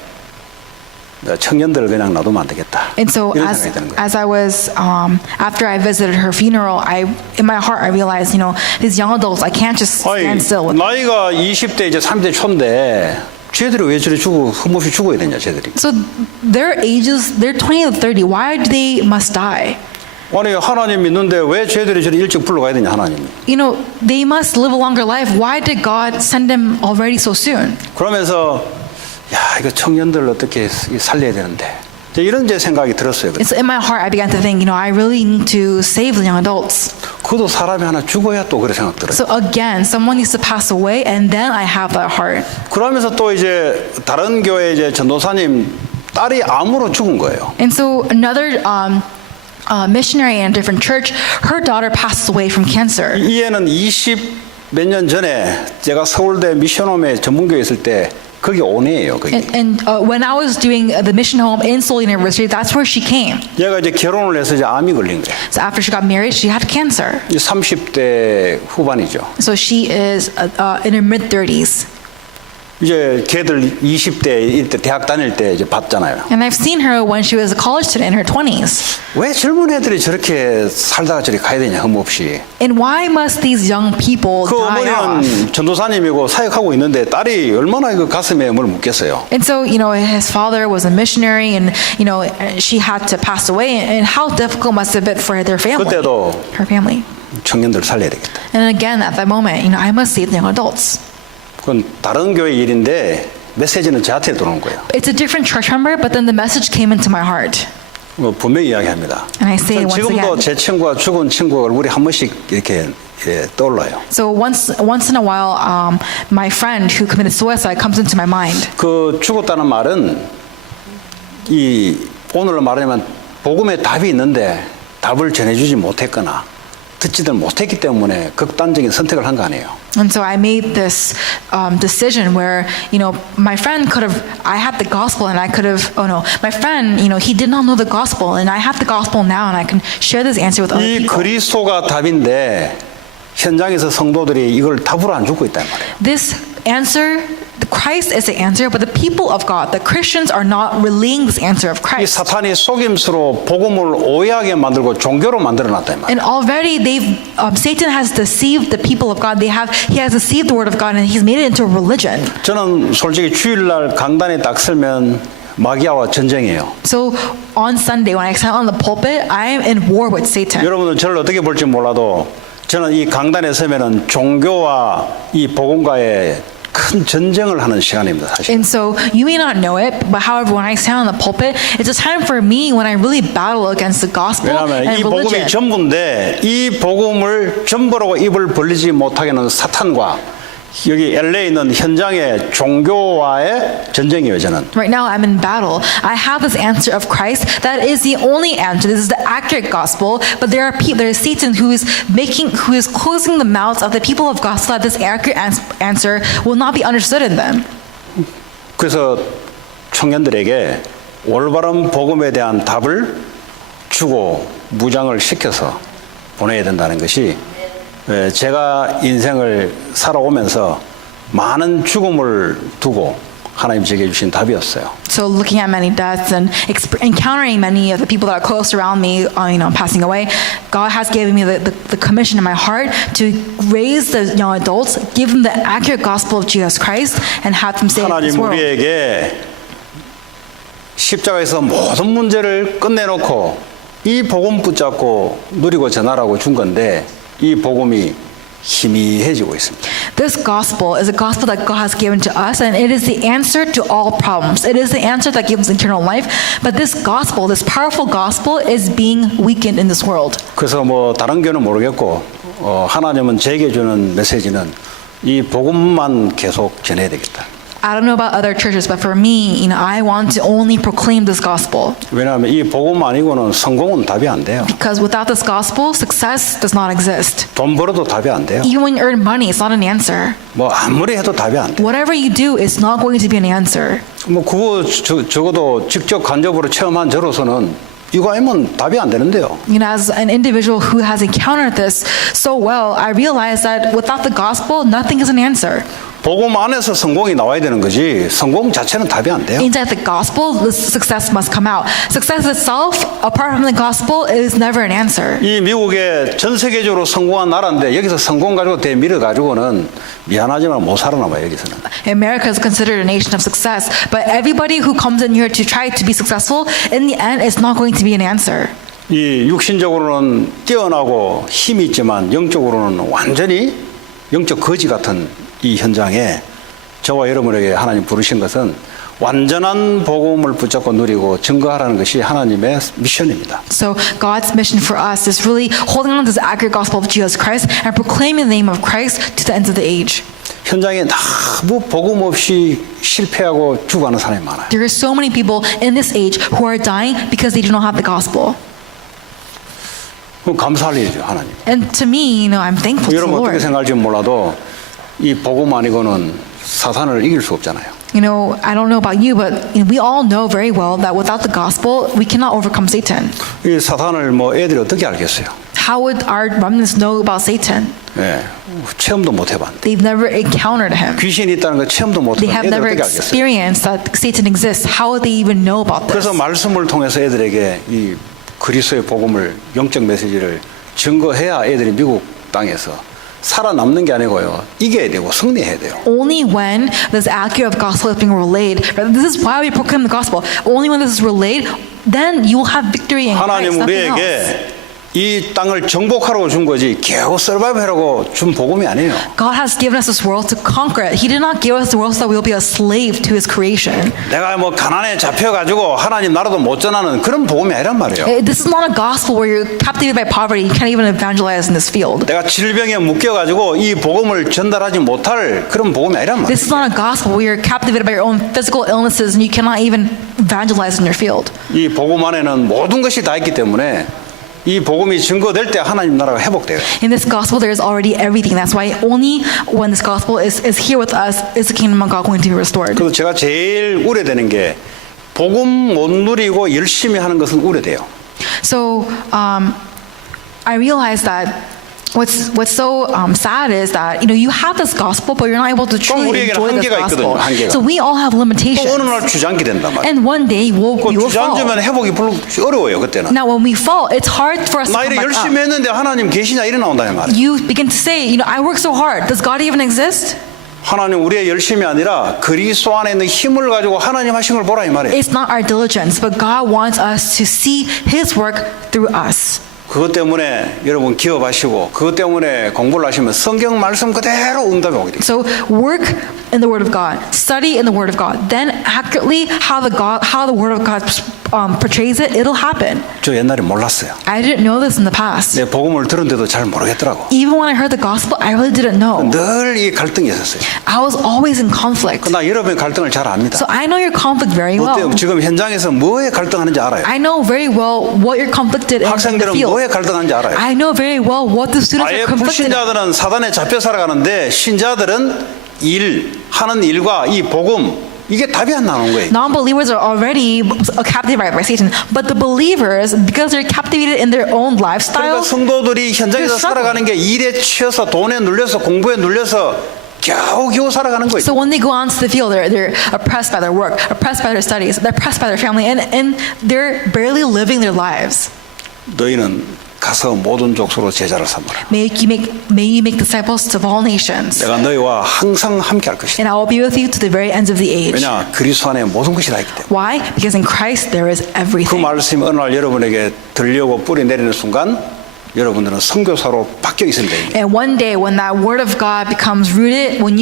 청년들을 그냥 놔두면 안 되겠다. And so 이런 생각이 드는 거예요. as I was after I visited her funeral, in my heart I realized, you know, these young adults, I can't just stand still with them. 나이가 20대 이제 30대 초인데 쟤들이 왜 저리 흠없이 죽어야 되냐 쟤들이. So their ages, they're 20 to 30. Why do they must die? 아니 하나님 믿는데 왜 쟤들이 저리 일찍 불러가야 되냐 하나님이. You know, they must live a longer life. Why did God send them already so soon? 그러면서 야 이거 청년들을 어떻게 살려야 되는데 이제 이런 제 생각이 들었어요. And so in my heart I began to think, you know, I really need to save the young adults. 그도 사람이 하나 죽어야 또 그런 생각 들어요. So again, someone needs to pass away and then I have that heart. 그러면서 또 이제 다른 교회 이제 전도사님 딸이 암으로 죽은 거예요. And so another missionary in a different church, her daughter passed away from cancer. 이 애는 20 몇 년 전에 제가 서울대 미션홈에 전문교회 있을 때 그게 온이에요. 그게. And when I was doing the mission home in Seoul University, that's where she came. 얘가 이제 결혼을 해서 이제 암이 걸린 거예요. So after she got married, she had cancer. 30대 후반이죠. So she is in her mid-30s. 이제 걔들 20대 이때 대학 다닐 때 이제 봤잖아요. And I've seen her when she was a college student in her 20s. 왜 젊은 애들이 저렇게 살다가 저리 가야 되냐 흠없이. And why must these young people 그 die off? 어머니는 전도사님이고 사역하고 있는데 딸이 얼마나 그 가슴에 뭘 묻겠어요. And so, you know, his father was a missionary and, you know, she had to pass away. And how difficult must it have been for their family, 그때도 her family. 청년들을 살려야 되겠다. And again, at that moment, you know, I must save the young adults. 그건 다른 교회 일인데 메시지는 저한테 들어오는 거예요. It's a different church member, but then the message came into my heart. 분명히 이야기합니다. And I say it once 지금도 again. 제 친구가 죽은 친구 얼굴이 한 번씩 이렇게 떠올라요. So once in a while, my friend who committed suicide comes into my mind. 그 죽었다는 말은 이 오늘로 말하면 복음에 답이 있는데 답을 전해주지 못했거나 듣지들 못했기 때문에 극단적인 선택을 한 거 아니에요. And so I made this decision where, you know, my friend could have, I had the gospel and I could have, oh no, my friend, you know, he did not know the gospel and I have the gospel now and I can share this answer with other 이 people. 그리스도가 답인데 현장에서 성도들이 이걸 답으로 안 주고 있단 말이에요. This answer, Christ is the answer, but the people of God, the Christians are not relaying this answer of 이 Christ. 사탄이 속임수로 복음을 오해하게 만들고 종교로 만들어놨단 말이에요. And already Satan has deceived the people of God. He has deceived the word of God and he's made it into a religion. 저는 솔직히 주일날 강단에 딱 설면 마귀아와 전쟁이에요. So on Sunday, when I stand on the pulpit, I am in war with Satan. 여러분은 저를 어떻게 볼지 몰라도 저는 이 강단에 서면은 종교와 이 복음과의 큰 전쟁을 하는 시간입니다, 사실. And so you may not know it, but however, when I stand on the pulpit, it's a time for me when I really battle against the gospel 왜냐하면 이 and 복음이 religion. 전부인데 이 복음을 전부라고 입을 벌리지 못하게 하는 사탄과 여기 LA에 있는 현장의 종교와의 전쟁이에요, 저는. Right now, I'm in battle. I have this answer of Christ. That is the only answer. This is the accurate gospel. But there is Satan who is closing the mouths of the people of gospel that this accurate answer will not be understood in them. 그래서 청년들에게 올바른 복음에 대한 답을 주고 무장을 시켜서 보내야 된다는 것이 제가 인생을 살아오면서 많은 죽음을 두고 하나님 제게 주신 답이었어요. So looking at many deaths and encountering many of the people that are close around me, passing away, God has given me the commission in my heart to raise the young adults, give them the accurate gospel of Jesus Christ, and have them save this 하나님 world. 우리에게 십자가에서 모든 문제를 끝내놓고 이 복음 붙잡고 누리고 전하라고 준 건데 이 복음이 희미해지고 있습니다. This gospel is a gospel that God has given to us, and it is the answer to all problems. It is the answer that gives eternal life. But this gospel, this powerful gospel, is being weakened in this world. 그래서 뭐 다른 교는 모르겠고 하나님은 제게 주는 메시지는 이 복음만 계속 전해야 되겠다. I don't know about other churches, but for me, I want to only proclaim this gospel. 왜냐하면 이 복음 아니고는 성공은 답이 안 돼요. Because without this gospel, success does not exist. 돈 벌어도 답이 안 돼요. Even when you earn money, it's not an answer. 뭐 아무리 해도 답이 안 돼. Whatever you do is not going to be an answer. 뭐 그거 적어도 직접 간접으로 체험한 저로서는 이거 아니면 답이 안 되는데요. As an individual who has encountered this so well, I realize that without the gospel, nothing is an answer. 복음 안에서 성공이 나와야 되는 거지 성공 자체는 답이 안 돼요. Inside the gospel, the success must come out. Success itself, apart from the gospel, is never an answer. 이 미국의 전 세계적으로 성공한 나라인데 여기서 성공 가지고 대밀어 가지고는 미안하지만 못 살아남아요 여기서는. America is considered a nation of success, but everybody who comes in here to try to be successful, in the end, is not going to be an answer. 이 육신적으로는 뛰어나고 힘이 있지만 영적으로는 완전히 영적 거지 같은 이 현장에 저와 여러분에게 하나님 부르신 것은 완전한 복음을 붙잡고 누리고 증거하라는 것이 하나님의 미션입니다. So God's mission for us is really holding on to this accurate gospel of Jesus Christ and proclaiming the name of Christ to the ends of the age. 현장에 너무 복음 없이 실패하고 죽어가는 사람이 많아요. There are so many people in this age who are dying because they do not have the gospel. 그럼 감사할 일이죠 하나님. And to me, I'm thankful to the 여러분 어떻게 Lord. 생각할지 몰라도 이 복음 아니고는 사탄을 이길 수 없잖아요. I don't know about you, but we all know very well that without the gospel, we cannot overcome Satan. 이 사탄을 뭐 애들이 어떻게 알겠어요? How would our remnants know about Satan? 예, 체험도 못 해봤는데 They've never encountered him. 귀신이 있다는 거 체험도 못 They have 해봤는데 애들 never 어떻게 알겠어요? experienced that Satan exists. How would they even know about this? 그래서 말씀을 통해서 애들에게 이 그리스도의 복음을 영적 메시지를 증거해야 애들이 미국 땅에서 살아남는 게 아니고요. 이겨야 되고 승리해야 돼요. Only when this accurate gospel is being relayed. This is why we proclaim the gospel. Only when this is relayed, then you will have victory in Christ. 하나님 Nothing else. 우리에게 이 땅을 정복하라고 준 거지 겨우 서바이벌하라고 준 복음이 아니에요. God has given us this world to conquer it. He did not give us the world so that we will be a slave to His creation. 내가 뭐 가난에 잡혀가지고 하나님 나라도 못 전하는 그런 복음이 아니란 말이에요. This is not a gospel where you're captivated by poverty. You can't even evangelize in this field. 내가 질병에 묶여가지고 이 복음을 전달하지 못할 그런 복음이 아니란 말이에요. This is not a gospel where you're captivated by your own physical illnesses and you cannot even evangelize in your field. 이 복음 안에는 모든 것이 다 있기 때문에 이 복음이 증거될 때 하나님 나라가 회복돼요. In this gospel, there is already everything. That's why only when this gospel is here with us is the kingdom of God going to be restored. 그래서 제가 제일 우려되는 게 복음 못 누리고 열심히 하는 것은 우려돼요. So I realize that what's so sad is that you have this gospel, but you're not able to truly 우리에게는 enjoy this 한계가 있거든요, gospel. 한계가. So we all have 또 limitations. 어느 날 주저앉게 된단 말이에요. And one day you will fall. 주저앉으면 회복이 별로 어려워요 그때는. Now when we fall, it's hard for us to 나 come 이래 back 열심히 up. 했는데 하나님 계시냐 이래 나온다는 말이에요. You begin to say, I work so hard. Does God even exist? 하나님 우리의 열심이 아니라 그리스도 안에 있는 힘을 가지고 하나님 하신 걸 보라 이 말이에요. It's not our diligence, but God wants us to see His work through us. 그것 때문에 여러분 기업하시고 그것 때문에 공부를 하시면 성경 말씀 그대로 응답이 오게 돼요. So work in the Word of God, study in the Word of God. Then accurately how the Word of God portrays it, it'll happen. 저 옛날에 몰랐어요. I didn't know this in the past. 내 복음을 들었는데도 잘 모르겠더라고. Even when I heard the gospel, I really didn't know. 늘 이 갈등이 있었어요. I was always in conflict. 나 여러분의 갈등을 잘 압니다. So I know your conflict very 뭐 well. 때문에 지금 현장에서 뭐에 갈등하는지 알아요. I know very well what you're conflicted in the 학생들은 field. 뭐에 갈등하는지 알아요. I know very well what the students 아예 are conflicted in. 불신자들은 사단에 잡혀 살아가는데 신자들은 하는 일과 이 복음 이게 답이 안 나오는 거예요. Non-believers are already captivated by Satan, but the believers, because they're captivated in their own lifestyle, 그러니까 성도들이 현장에서 they're struggling. 살아가는 게 일에 치여서 돈에 눌려서 공부에 눌려서 겨우겨우 살아가는 거예요. So when they go onto the field, they're oppressed by their work, oppressed by their studies, they're oppressed by their family, and they're barely living their lives. 너희는 가서 모든 족속으로 제자를 삼으라. May you make disciples of all nations, 내가 너희와 항상 함께할 것이다. and I will be with you to the very ends of the age. 왜냐 그리스도 안에 모든 것이 다 있기 때문에. Why? Because in Christ there is 그 everything. 말씀이 어느 날 여러분에게 들려오고 뿌리 내리는 순간 여러분들은 선교사로 바뀌어 있으면 됩니다. And one day, when that word of God becomes rooted, when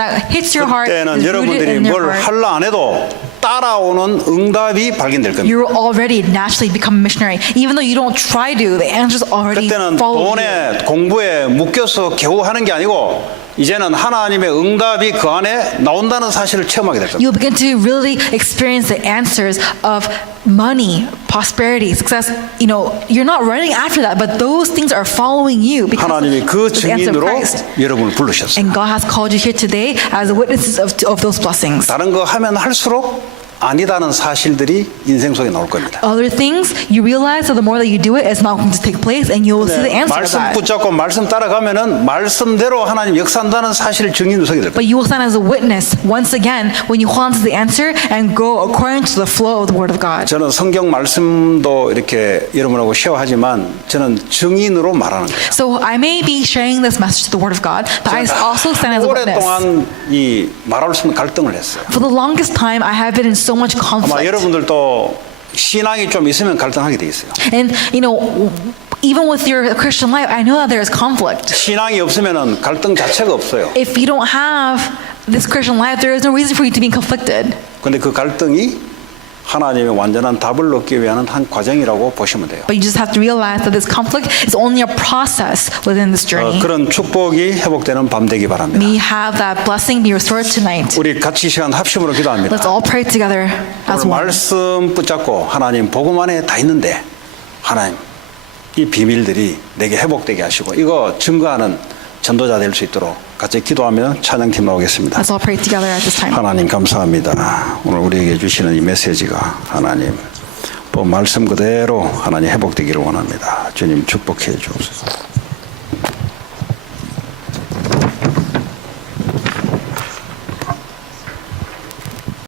that hits your heart, 그때는 is rooted 여러분들이 in your 뭘 heart, 하려 안 해도 따라오는 응답이 발견될 겁니다. you will already naturally become a missionary. Even though you don't try to, the answers already 그때는 follow you. 돈에 공부에 묶여서 겨우 하는 게 아니고 이제는 하나님의 응답이 그 안에 나온다는 사실을 체험하게 될 겁니다. You'll begin to really experience the answers of money, prosperity, success. You know, you're not running after that, but those things are following you because 하나님이 그 of the answer of 증인으로 Christ. 여러분을 부르셨어요. And God has called you here today as witnesses of those blessings. 다른 거 하면 할수록 아니다는 사실들이 인생 속에 나올 겁니다. Other things, you realize that the more that you do it, it's not going to take place, and you will see the answer of 말씀 that. 붙잡고 말씀 따라가면은 말씀대로 하나님 역사한다는 사실 증인으로 서게 될 겁니다. But you will stand as a witness once again when you hold on to the answer and go according to the flow of the Word of God. 저는 성경 말씀도 이렇게 여러분하고 쉐어하지만 저는 증인으로 말하는 거예요. So I may be sharing this message to the Word of God, but I also stand as a witness. 오랫동안 이 말할 수 없는 갈등을 했어요. For the longest time, I have been in so much 아마 conflict. 여러분들도 신앙이 좀 있으면 갈등하게 돼 있어요. And, you know, even with your Christian life, I know that there is conflict. 신앙이 없으면은 갈등 자체가 없어요. If you don't have this Christian life, there is no reason for you to be conflicted. 근데 그 갈등이 하나님의 완전한 답을 얻기 위한 한 과정이라고 보시면 돼요. But you just have to realize that this conflict is only a process within this journey. 그런 축복이 회복되는 밤 되기 바랍니다. May you have that blessing be restored tonight. 우리 같이 시간 합심으로 기도합니다. Let's all pray together as 오늘 one. 말씀 붙잡고 하나님 복음 안에 다 있는데 하나님 이 비밀들이 내게 회복되게 하시고 이거 증거하는 전도자 될 수 있도록 같이 기도하며 찬양팀 나오겠습니다. Let's all pray together at this time. 하나님 감사합니다. 오늘 우리에게 주시는 이 메시지가 하나님 말씀 그대로 하나님 회복되기를 원합니다. 주님 축복해 주옵소서.